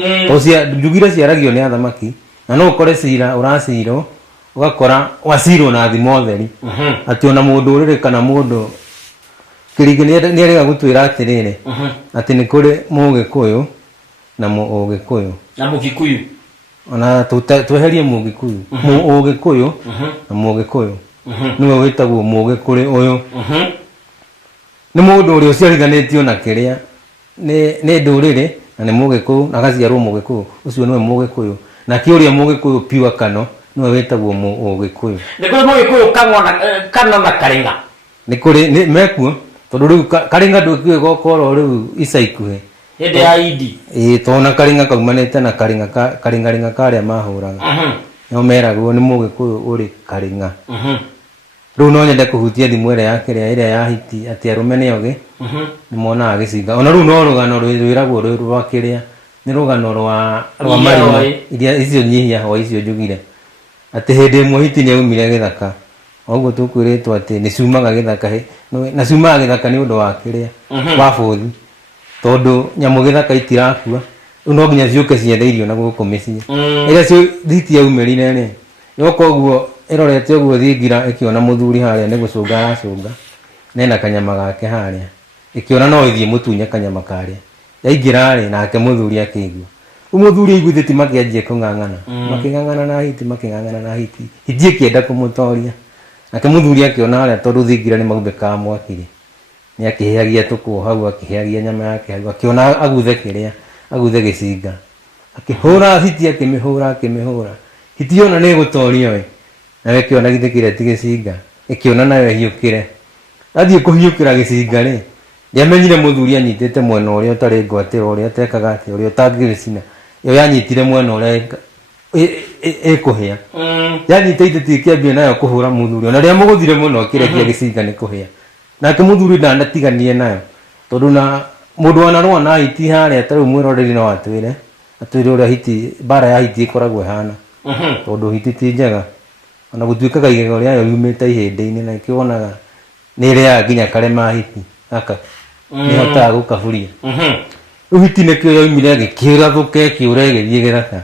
njugire ciaragio nĩ athamaki na no ũkore cira ũracirwo ũgakora wacirwo na thimo theri atĩ ona mũndũ ũrĩrĩ kana mũndũ kĩrĩngĩ nĩ arega gũtwĩra atĩrĩrĩ atĩ nĩ kũrĩ Mũgĩkũyũ na Mũgĩkũyũ na Mũgĩkũyũ ona tweherie Mũgĩkũyũ Mũgĩkũyũ na Mũgĩkũyũ nĩwe wĩtagwo Mũgĩkũyũ ũyũ nĩ mũndũ ũrĩa ũciarithanĩtio na kĩrĩa nĩ ndũrĩrĩ na nĩ Mũgĩkũyũ na agaciarwo Mũgĩkũyũ ũcio nĩwe Mũgĩkũyũ na kĩũria Mũgĩkũyũ piwa kano nĩwe wĩtagwo Mũgĩkũyũ nĩ kũrĩ Mũgĩkũyũ kano na Karĩng'a nĩ kũrĩ mekuo tondũ rĩu Karĩng'a ndũkĩũĩ gokoro rĩu ica ikuhĩ hĩndĩ ya Idi tondũ na Karĩng'a kaumanĩte na Karĩng'a karĩa mahũraga no meragwo nĩ Mũgĩkũyũ ũrĩ Karĩng'a rĩu no nyende kũhutia thimo ĩrĩa ya hiti atĩ arũme nĩ ogĩ nĩ monaga gĩcinga ona rĩu no rũgano rwĩragwo rwa kĩrĩa nĩ rũgano rwa marima iria icio nyihia ho icio njugire atĩ hĩndĩ ĩmwe hiti nĩ aumire gĩthaka ũguo tũkwĩrĩtwo atĩ nĩ ciumaga gĩthaka na ciumaga gĩthaka nĩ ũndũ wa kĩrĩa wa bũthi tondũ nyamũ gĩthaka itirakua rĩu no nginya ciũke ciethe irio na gũkũ mĩciĩ ĩrĩa hiti yaumĩrire-rĩ yoka ũguo ĩrorete ũguo thingira ĩkĩona mũthuri harĩa nĩ gũcũnga aracũnga nena kanyama gake harĩa ĩkĩona no ĩthiĩ mũtunye kanyama karĩa yaingĩra-rĩ nake mũthuri akĩigua rĩu mũthuri aiguithĩti makĩanjia kũng'ang'ana makĩng'ang'ana na hiti ĩkĩenda kũmũtoria nake mũthuri akĩona harĩa tondũ thingira nĩ maumbĩkaga mwaki-rĩ nĩ akĩhĩagia tũkũ hau akĩhĩagia nyama yake hau akĩona aguthe gĩcinga akĩhũra hiti akĩmĩhũra hiti ona nĩ ĩgũtorio we nawe ĩkĩona githĩ kĩrĩa ti gĩcinga ĩkĩona nayo ĩhiũkĩre athiĩ kũhiũkĩra gĩcinga-rĩ ndiamenyire mũthuri anyitĩte mwena ũrĩa ũtarĩ ngwatĩro ũrĩa atekaga atĩ ũrĩa ũtangĩgĩcina yo yanyitire mwena ũrĩa ĩkũhĩa yanyita itĩti ĩkĩambia nayo kũhũra mũthuri ona rĩrĩa mũgũthire mũno akĩrekia gĩcinga nĩ kũhĩa nake mũthuri ndanatiganie nayo tondũ na mũndũ wanarũa na hiti harĩa tarĩu mwĩroreri no atwĩre ũrĩa hiti mbara ya hiti ĩkoragwo ĩhana tondũ hiti ti njega ona gũtuĩkaga igego rĩayo yumĩte ihĩndĩ-inĩ na ĩkĩonaga nĩ ĩrĩaga nginya karema hiti gaka nĩ hotaga gũkaburia rĩu hiti nĩkĩo yoimire ĩgĩkĩũrathũka ĩkĩũra ĩgĩthiĩ gĩthaka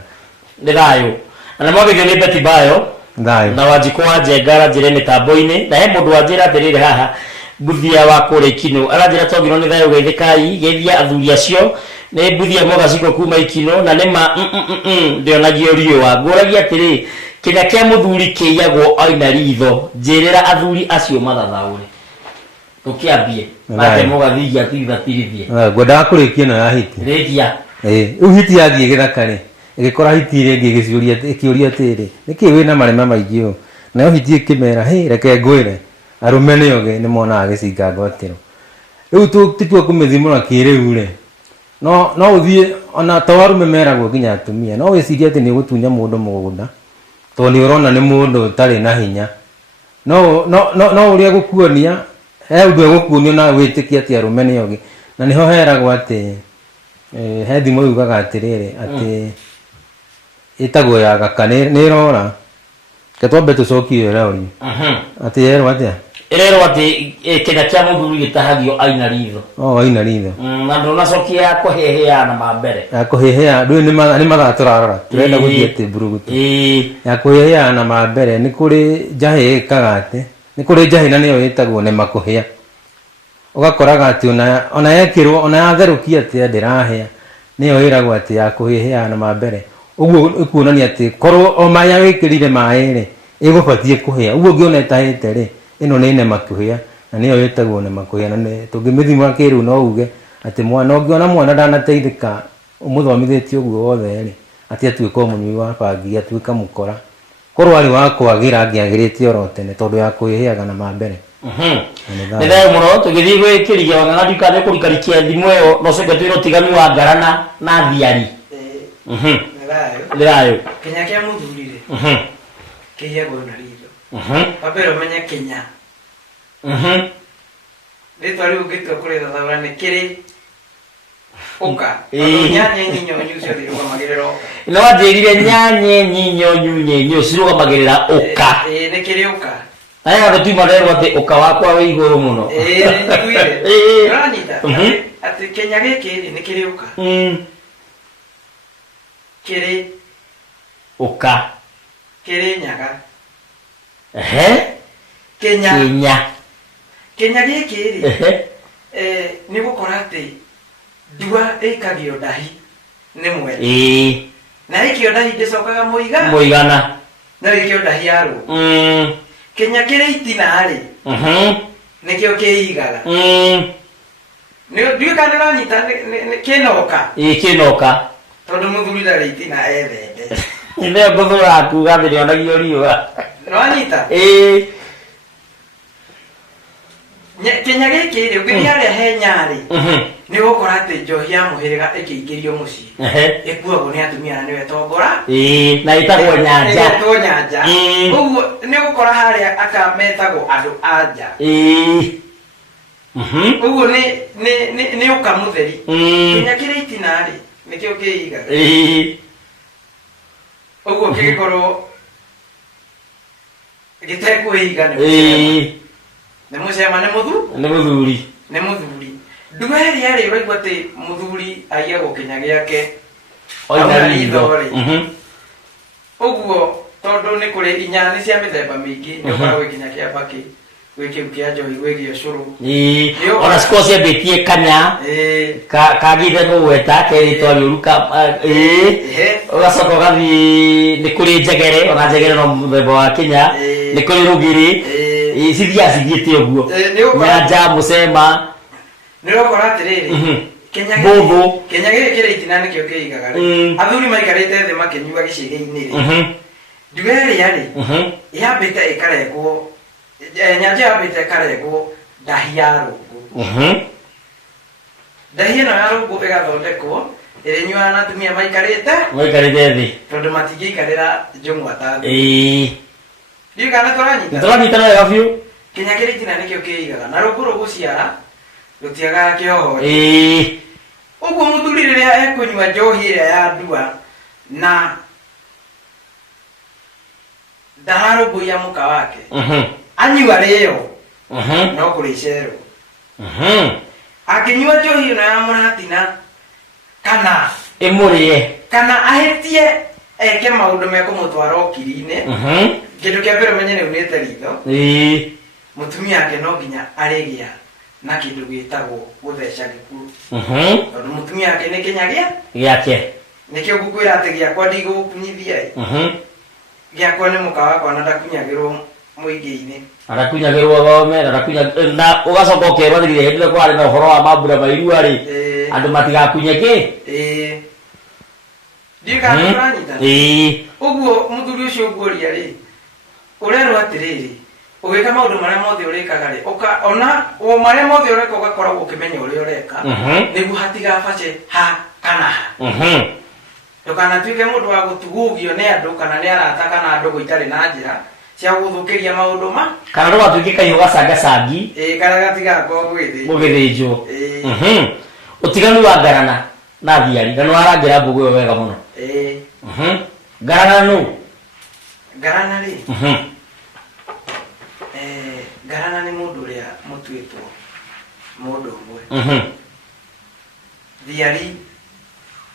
nĩ thayũ na mwagĩthio nĩ Betty Bayo Thayo. Na Wanjikũ wa Njengara njĩre mĩtambo-inĩ na he mũndũ wanjĩra atĩrĩrĩ haha Mbuthia wa kũrĩ Ikino aranjĩra tongirwo nĩ thayũ geithĩkai geithia athuri acio nĩ Mbuthia Mũgaciko kuma Ikino na nĩ ma ndĩonagio riũa ngũragia atĩrĩ kĩrĩa kĩa mũthuri kĩiyagwo oina ritho njĩrĩra athuri acio mathathaũre tũkĩambie nake mũgathigia tirithia ngwendaga kũrĩkia ĩno ya hiti rĩkia rĩu hiti yathiĩ gĩthaka-rĩ ĩgĩkora hiti ĩrĩa ĩngĩ ĩkĩũria atĩrĩ nĩkĩ wĩna marema maingĩ ũũ nayo hiti ĩkĩmera reke ngwĩre arũme nĩoge nĩ monaga gĩcinga ngwatĩro rĩu tũtua kũmĩthimũra kĩrĩu-rĩ no ũthiĩ ona to arũme meragwo nginya atumia no wĩcirie atĩ nĩ ũgũtunya mũndũ mũgũnda tondũ nĩ ũrona nĩ mũndũ ũtarĩ na hinya no ũrĩa gũkuonia he ũndũ egũkuonio na wĩtĩkie atĩ arũme nĩoge na nĩho heragwo atĩ he thimo yugaga atĩrĩrĩ atĩ ĩtagwo ya gaka nĩ ĩrora ke twambe tũcokie ĩrori atĩ yerwo atĩa ĩrerwo atĩ kĩrĩa kĩa mũthuri gĩtahagio aina ritho aina ritho na ndũnacokia ya kũhĩhĩa na mambere ya kũhĩhĩa ndũĩ nĩ mathaa tũrarora tũrenda gũthiĩ atĩ mburugutu ya kũhĩhĩa na mambere nĩ kũrĩ njahĩ ĩkaga atĩ nĩ kũrĩ njahĩ na nĩyo ĩtagwo nĩ makũhĩa ũgakoraga atĩ ona yekĩrwo ona yatherũkia atĩ ndĩrahĩa nĩyo ĩragwo atĩ ya kũhĩhĩa na mambere ũguo ĩkuonania atĩ korwo o maĩ wĩkĩrire maĩ-rĩ ĩgũbatiĩ kũhĩa ũguo ũngĩona ĩtahĩte-rĩ ĩno nĩ nema kũhĩa na nĩyo ĩtagwo nema kũhĩa na tũngĩmĩthima kĩrĩu no uge atĩ mwana ũngĩona mwana ndanateithĩka ũmũthomithĩtie ũguo wothe-rĩ atĩ atuĩka mũnyui wa bangi atuĩka mũkora korwo arĩ wa kwagĩra angĩagĩrĩte oro tene tondũ ya kũhĩhĩaga na mambere nĩ thayũ mũno tũgĩthiĩ gwĩkĩria wang'ang'a ndikane kũrikarikia thimũ ĩyo no coke twĩre ũtiganu wa Ngara na Thiari nĩ thayũ Kenya kĩa mũthuri-rĩ kĩiyagwo na ritho wambere ũmenye Kenya rĩtwa rĩu ngĩtua kũrĩthathaũra nĩ kĩrĩ ũka nyanya nyinyo ciothe irũgamagĩrĩra ũka no wanjĩrire nyanya nyinyo cirũgamagĩrĩra ũka nĩ kĩrĩ ũka na andũ tuma rerwo atĩ ũka wakwa wĩ igũrũ mũno nĩnjiguire ũranyita atĩ Kenya gĩkĩ-rĩ nĩ kĩrĩ ũka kĩrĩ ũka kĩrĩ nyaga Kenya gĩkĩ-rĩ nĩ gũkora atĩ ndua ĩikagio ndahi nĩ mweri na ĩikio ndahi ndĩcokaga mũigana no ĩikio ndahi ya rũũ Kenya kĩrĩ itina-rĩ nĩkĩo kĩigaga ndiũĩ kana nĩũranyita kĩnoka kĩnoka tondũ mũthuri ndarĩ itina ethete nĩyo ngũthũra kuga atĩ nĩonagio riũa nĩwanyita Kenya gĩkĩ-rĩ ũngĩthiĩ harĩa he Nyarĩ nĩ gũkora atĩ njohi ya mũhĩrĩga ĩkĩingĩrio mũciĩ ĩkuagwo nĩ atumia na nĩwe tongora na ĩtagwo Nyanja ũguo nĩ gũkora harĩa aka metagwo andũ anja ũguo nĩ ũka mũtheri Kenya kĩrĩ itina-rĩ nĩkĩo kĩigaga ũguo kĩgĩkorwo gĩtekwĩiga nĩ mũcema nĩ mũthuri ndua ĩrĩa-rĩ ũraigua atĩ mũthuri aiyagwo Kenya gĩake oina ritho-rĩ ũguo tondũ nĩ kũrĩ inya nĩ cia mĩthemba mĩingĩ nĩ ũkoragwo Kenya kĩamba gwĩ kĩu kĩa njohi gwĩ gĩũcũrũ ona cikorwo ciambĩtie kanya kagĩte gũgweta kerĩtwa rĩũru ũgacoka ũgathiĩ nĩ kũrĩ njegere ona njegere no mũthemba wa Kenya nĩ kũrĩ rũgĩrĩ cithiaga cithiĩte ũguo Nyanja mũcema nĩ ũrakora atĩrĩrĩ Kenya gĩkĩ kĩrĩ itina nĩkĩo kĩigaga athuri maikarĩte thĩ makĩnyua gĩcĩgĩ-inĩ-rĩ ndua ĩrĩa-rĩ yambĩte ĩkarengwo Nyanja yambĩte ĩkarengwo ndahi ya rũngũ ndahi ĩno ya rũngũ ĩgathondekwo ĩrĩnyuaga na atumia maikarĩte thĩ tondũ matingĩikarĩra njũng'wa ta thĩ ndiũĩ kana tũranyitana wega biũ Kenya kĩrĩ itina nĩkĩo kĩigaga na rũngũ rũgũciara rũtiagaga kĩoho ũguo mũthuri rĩrĩa ekũnyua njohi ĩrĩa ya ndua na ndararũmbũiya mũka wake anyua rĩyo no kũrĩcerwo angĩnyua njohi ĩno ya mũratina kana ĩmũrĩe kana ahĩtie eke maundu mekumutwara okiri-ini kindu kia mbere menye ni unite ritho mutumia yake no nginya arigia na kindu gitagwo gutheca gikuru tondu mutumia yake ni kinyagia giake nikio ngukwira ati giakwa ndigũkunyithia giakwa ni muka wakwa na ndakunyagirwo muingi-ini arakunyagirwo gome na ugacoka ukerwo thirire hindire kwari na uhoro wa mambura mairua ri andu matigakunye ki ndikanuranyita uguo muthuri ucio nguria ri urerwo atiriri ugika maundu maria mothe urikaga ri ona o maria mothe ureka ugakoragwo ukimenya uria ureka niguo hatigabace ha kana ha ndukanatuike mundu wa gutugugio ni andu kana ni arata kana andu guitari na njira cia guthukiria maundu ma kana ndugatuike kahiu gacangacangi kana gatigakorwo gugithinjwo utiganu wa ngarana na thiari na nwarangira mbugu yo wega muno ngarana nu ngarana ri ngarana ni mundu uria mutuitwo mundu umwe thiari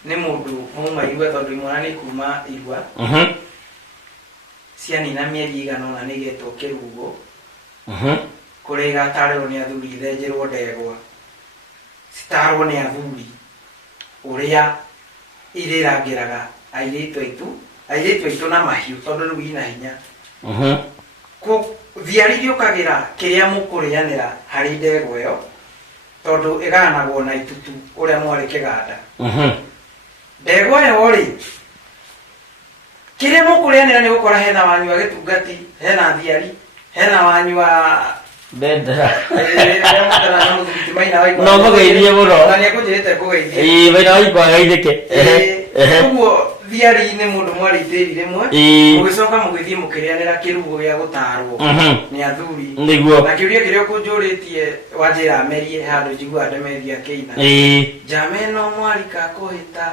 ni mundu muma irua tondu imwana ni kuma irua cianina mieri igana ona nigetwo kirugo kuria igatarĩrwo ni athuri ithenjĩrwo ndegwa citarwo ni athuri uria irirangĩraga airĩtu aitu na mahiũ tondu rĩu ina hinya thiari riũkagĩra kĩrĩa mũkũrĩanĩra harĩ ndegwa ĩyo tondu ĩgayanagwo na itutu ũrĩa mwarĩ kĩganda ndegwa ĩyo rĩ kĩrĩa mũkũrĩanĩra nĩ gũkora hena wanyu wa gĩtungati hena thiari hena wanyu wa bendera no mũgeithie mũno na nĩekũnjĩrĩte kũgeithia maina waikwa geithĩke ũguo thiari nĩ mũndũ mwarĩitĩri rĩmwe mũgĩcoka mũgĩthiĩ mũkĩrĩanĩra kĩrugo gĩa gũtarwo nĩ athuri nĩguo na kĩũria kĩrĩa ũkũnjũrĩtie wanjĩra merie handũ njiguaga ndemethia kĩina njameno mwarika kũhĩta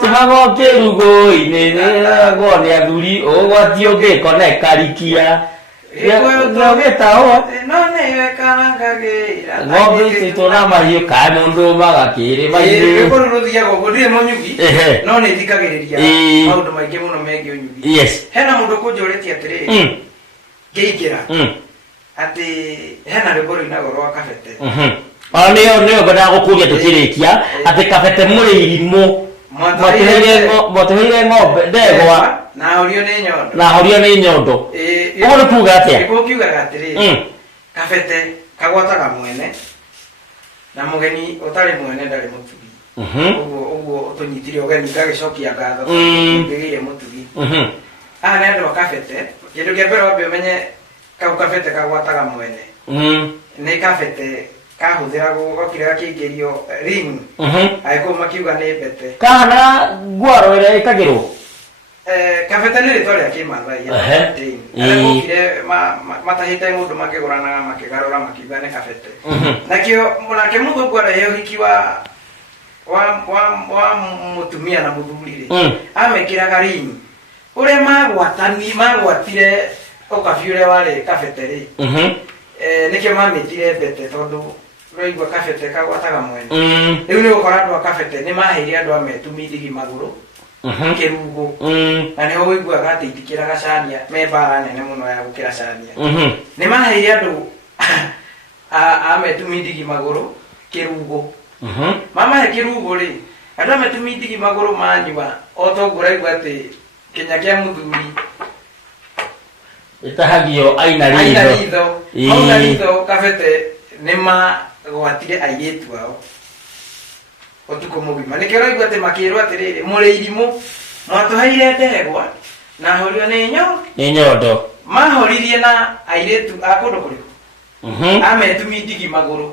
tumago kĩrugo-inĩ nĩgwo nĩ athuri ũgwati ũngĩkona karikia gĩtaũ ng'ombe citũ na mahiũ kaĩ mũndũ magakĩrĩ mahiũ gĩkorwo rũthiaga ũguo ndirĩ mũnyugi no nĩ thikagĩrĩria maũndũ maingĩ mũno megiĩ ũnyugi hena mũndũ ũkũnjũrĩtie atĩrĩrĩ ngĩingĩra atĩ hena rwĩmbo rũinagwo rwa kabete nĩyo ngwendaga gũkũria tũkĩrĩkia atĩ kabete mũrĩ irimũ mwatũheire ng'ombe ndegwa na horio nĩ nyondo ũguo nĩ kuuga atĩa gĩkũũ kiugaga atĩrĩrĩ kabete kagwataga mwene na mũgeni ũtarĩ mwene ndarĩ mũtugi ũguo tũnyitire ũgeni ngagĩcokia ngatho ngĩgĩire mũtugi aya nĩ andũ a kabete kĩndũ kĩa mbere wambe ũmenye kau kabete kagwataga mwene nĩ kabete kahũthĩragwo gokire gakĩingĩrio ring agĩkorwo makiuga nĩ mbete kana ngwaro ĩrĩa ĩkagĩrwo kabete nĩ rĩtwa rĩa kĩmathai arĩa mokire matahĩte mũndũ makĩgũranaga makĩgarũra makiuga nĩ kabete nakĩo nake mũthũngũ arehe ũhiki wa mũtumia na mũthuri-rĩ amekĩraga ring ũrĩa magwatire ũkabi ũrĩa warĩ kabete-rĩ nĩkĩo mamĩtire mbete tondũ rũigua kabete kagwataga mwene rĩu nĩ gũkora andũ a kabete nĩ maheire andũ a metumithigi magũrũ kĩrugo na nĩho wĩiguaga atĩ itikĩraga cania me mbara nene mũno ya gũkĩra cania nĩ maheire andũ a metumithigi magũrũ kĩrugo mamahe kĩrugo-rĩ andũ a metumithigi magũrũ manyua o toguo ũraigua atĩ kĩnya kĩa mũthuri ĩtahagio aina ritho kabete nĩ magwatire airĩtu ao ũtukũ mũgima nĩkĩo ũraigua atĩ makĩrwo atĩrĩrĩ mũrĩ irimũ mwatũheire ndegwa na horio nĩ nyondo mahoririe na airĩtu a kũndũ kũrĩkũ ametumithigi magũrũ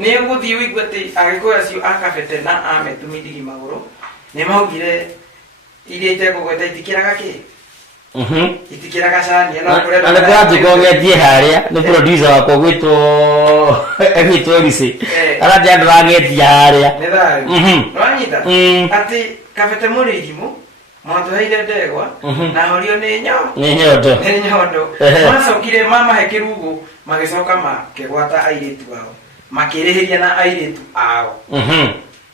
nĩ ũgũthiĩ wĩigua atĩ agĩkũyũ acio a kabete na ametumithigi magũrũ nĩ maugire iria itekũgweta itikĩraga kĩ itikĩraga cania no kũrenda na nĩkũranjĩkogetie harĩa nĩ producer wakwa gwĩtwo Elise aranjĩa ndũragetia harĩa nĩ thayũ nĩwanyita atĩ kabete mũrĩ irimũ mwatũheire ndegwa na horio nĩ nyondo macokire mamahe kĩrugo magĩcoka makĩgwata airĩtu ao makĩrĩhĩria na airĩtu ao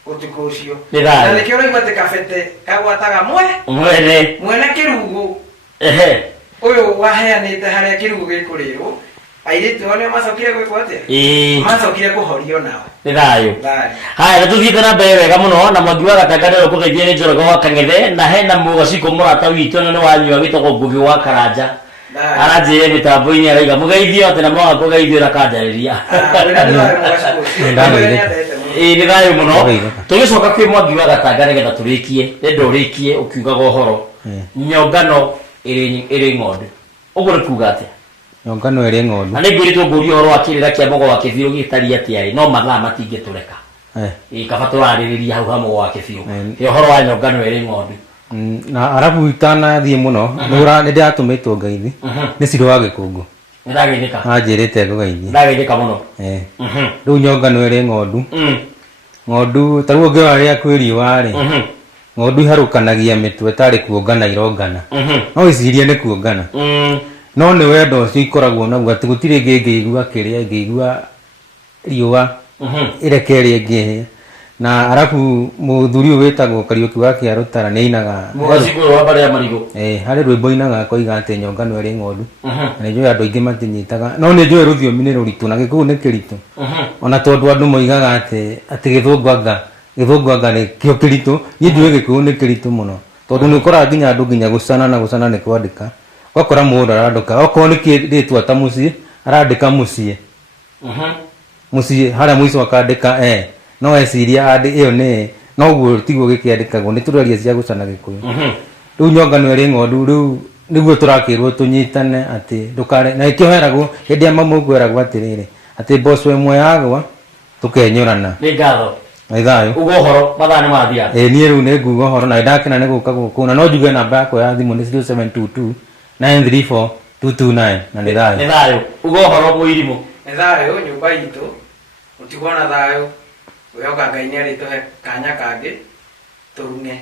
utuko ucio Nĩ thayũ. na nikio uraigua ati kabete kagwataga mwene kirugu uyu waheanite haria kirugu gikurirwo airitu one macokire gwikwo atia macokire kuhorio nao nĩ thayũ. Haya, tuthiĩte na mbere wega mũno na Mwangi wa Gatanga kũgeithia nĩ Njoroge wa Kang'ethe na hena Mũgaciko mũrata witũ na nĩ wanyua wĩtagwo Ngugi wa Karanja aranjĩre mĩtambo-inĩ araiga mũgeithio atĩ na mwaga kũgeithio na kanjarĩria. Nĩ thayũ mũno. Tũgĩcoka kwĩ Mwangi wa Gatanga nĩgetha tũrĩkie nĩndũ ũrĩkie ũkiugaga ũhoro nyongano ĩrĩ ng'ondu, ũguo nĩ kuuga atĩa? Nyongano ĩrĩ ng'ondu, na nĩ ngwĩrĩtwo ngũria ũhoro wa kĩrĩra kĩa Mũgo wa Kĩbiũ gĩtariĩ atĩa no mathaa matingĩtũreka kaba tũrarĩrĩria hau ha Mũgo wa Kĩbiũ ũhoro wa nyongano ĩrĩ ng'ondu. Na arabu itanathiĩ mũno nĩndĩratũmĩtwo ngeithi nĩ Ciro wa Gĩkũngũ nĩndageithĩka anjĩrĩte ngũgeithie. Ndageithĩka mũno. Rĩu nyongano ĩrĩ ng'ondu, ng'ondu ta rĩu ũngĩrora rĩrĩa kwĩ riũa-rĩ ng'ondu iharũkanagia mĩtwe tarĩ kuongana irongana, no icirie nĩ kuongana, no nĩ wendo ũcio ikoragwo naguo atĩ gũtirĩ ĩngĩ ĩngĩigua kĩrĩa ĩngĩigua riũa ĩreke ĩrĩa ĩngĩ. Na arabu mũthuri ũyũ wĩtagwo Kariũki wa Kĩarũtara nĩ ainaga harĩ rwĩmbo ainaga akoiga atĩ nyongano ĩrĩ ng'ondu, na nĩnjũĩ andũ aingĩ matinyitaga, no nĩnjũĩ rũthiomi nĩ rũritũ na Gĩkũyũ nĩ kĩritũ, ona tondũ andũ moigaga atĩ Gĩthũngwanga nĩkĩo kĩritũ. Niĩ njũĩ Gĩkũyũ nĩ kĩritũ mũno tondũ nĩ ũkoraga nginya andũ nginya gũcana na gũcana nĩ kwandĩka, ũgakora mũndũ arandĩka okorwo nĩ kĩrĩtwa ta mũciĩ arandĩka mũciĩ harĩa mũico akandĩka no eciria ĩyo nĩ noguo tiguo gĩkĩandĩkagwo, nĩ tũreria cia gũcana Gĩkũyũ. Rĩu nyongano ĩrĩ ng'ondu rĩu nĩguo tũrakĩrwo tũnyitane atĩ ndũkare, na ĩkĩoheragwo hĩndĩ ya mamu kwĩragwo atĩrĩrĩ atĩ mboco ĩmwe yagwa tũkenyũrana. Nĩ ngatho. Nĩ thayũ. Uga ũhoro mathaa nĩ mathia. Niĩ rĩu nĩ nguga ũhoro na ndakena nĩ gũka gũkũ na no njuge namba yakwa ya thimũ nĩ 0722 934 229 na nĩ thayũ. Nĩ thayũ. Uga ũhoro Mũirimũ. Nĩ thayũ nyũmba itũ ũtigwo na thayũ gwĩhoka Ngai nĩ arĩtũhe kanya kangĩ tũrune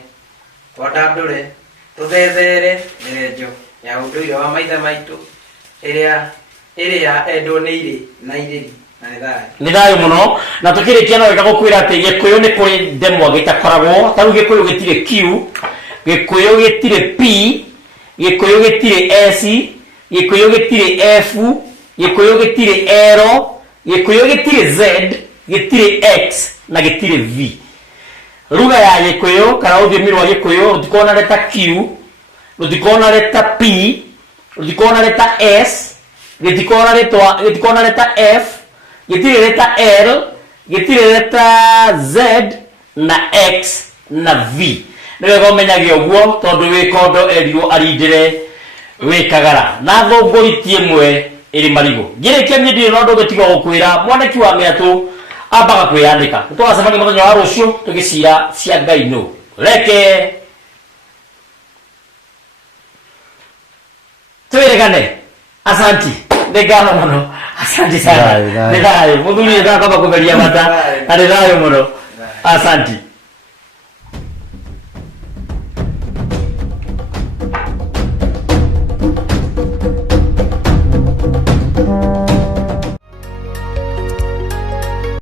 twandandũre tũthethere mĩrenjo ya ũndũire wa maithe maitũ ĩrĩa endwo nĩ irĩ na irĩri na nĩ thayũ. Nĩ thayũ mũno na tũkĩrĩkia no wega gũkwĩra atĩ Gĩkũyũ nĩ kũrĩ ndemwa gĩtakoragwo ta rĩu Gĩkũyũ gĩtirĩ Q, Gĩkũyũ gĩtirĩ P, Gĩkũyũ gĩtirĩ S, Gĩkũyũ gĩtirĩ F, Gĩkũyũ gĩtirĩ L, Gĩkũyũ gĩtirĩ Z, gĩtirĩ X na gĩtirĩ V. Lugha ya Gĩkũyũ kana rũthiomi rwa Gĩkũyũ rũtikoragwo na leta Q, rũtikoragwo na leta P, rũtikoragwo na leta S, gĩtikoragwo na leta F, gĩtirĩ leta L, gĩtirĩ leta Z na X na V. Nĩ wega ũmenyage ũguo tondũ wĩ kondo erirwo arindĩre wĩ kagara na thũngũri ti ĩmwe ĩrĩ marigũ. Ngĩrĩkia mĩndĩ no ndũgĩtiga gũkwĩra mwanaki wa mĩatũ ambaga kwĩyandĩka. Tũgacemania mũthenya wa rũciũ tũgĩcira cia Ngai nũ. Reke twĩrĩgane. Asanti. Nĩ ngatho mũno. Asanti sana. Nĩ thayũ. Mũthuri nĩ ndakamba kũmeria mata. Na nĩ thayũ mũno. Asanti.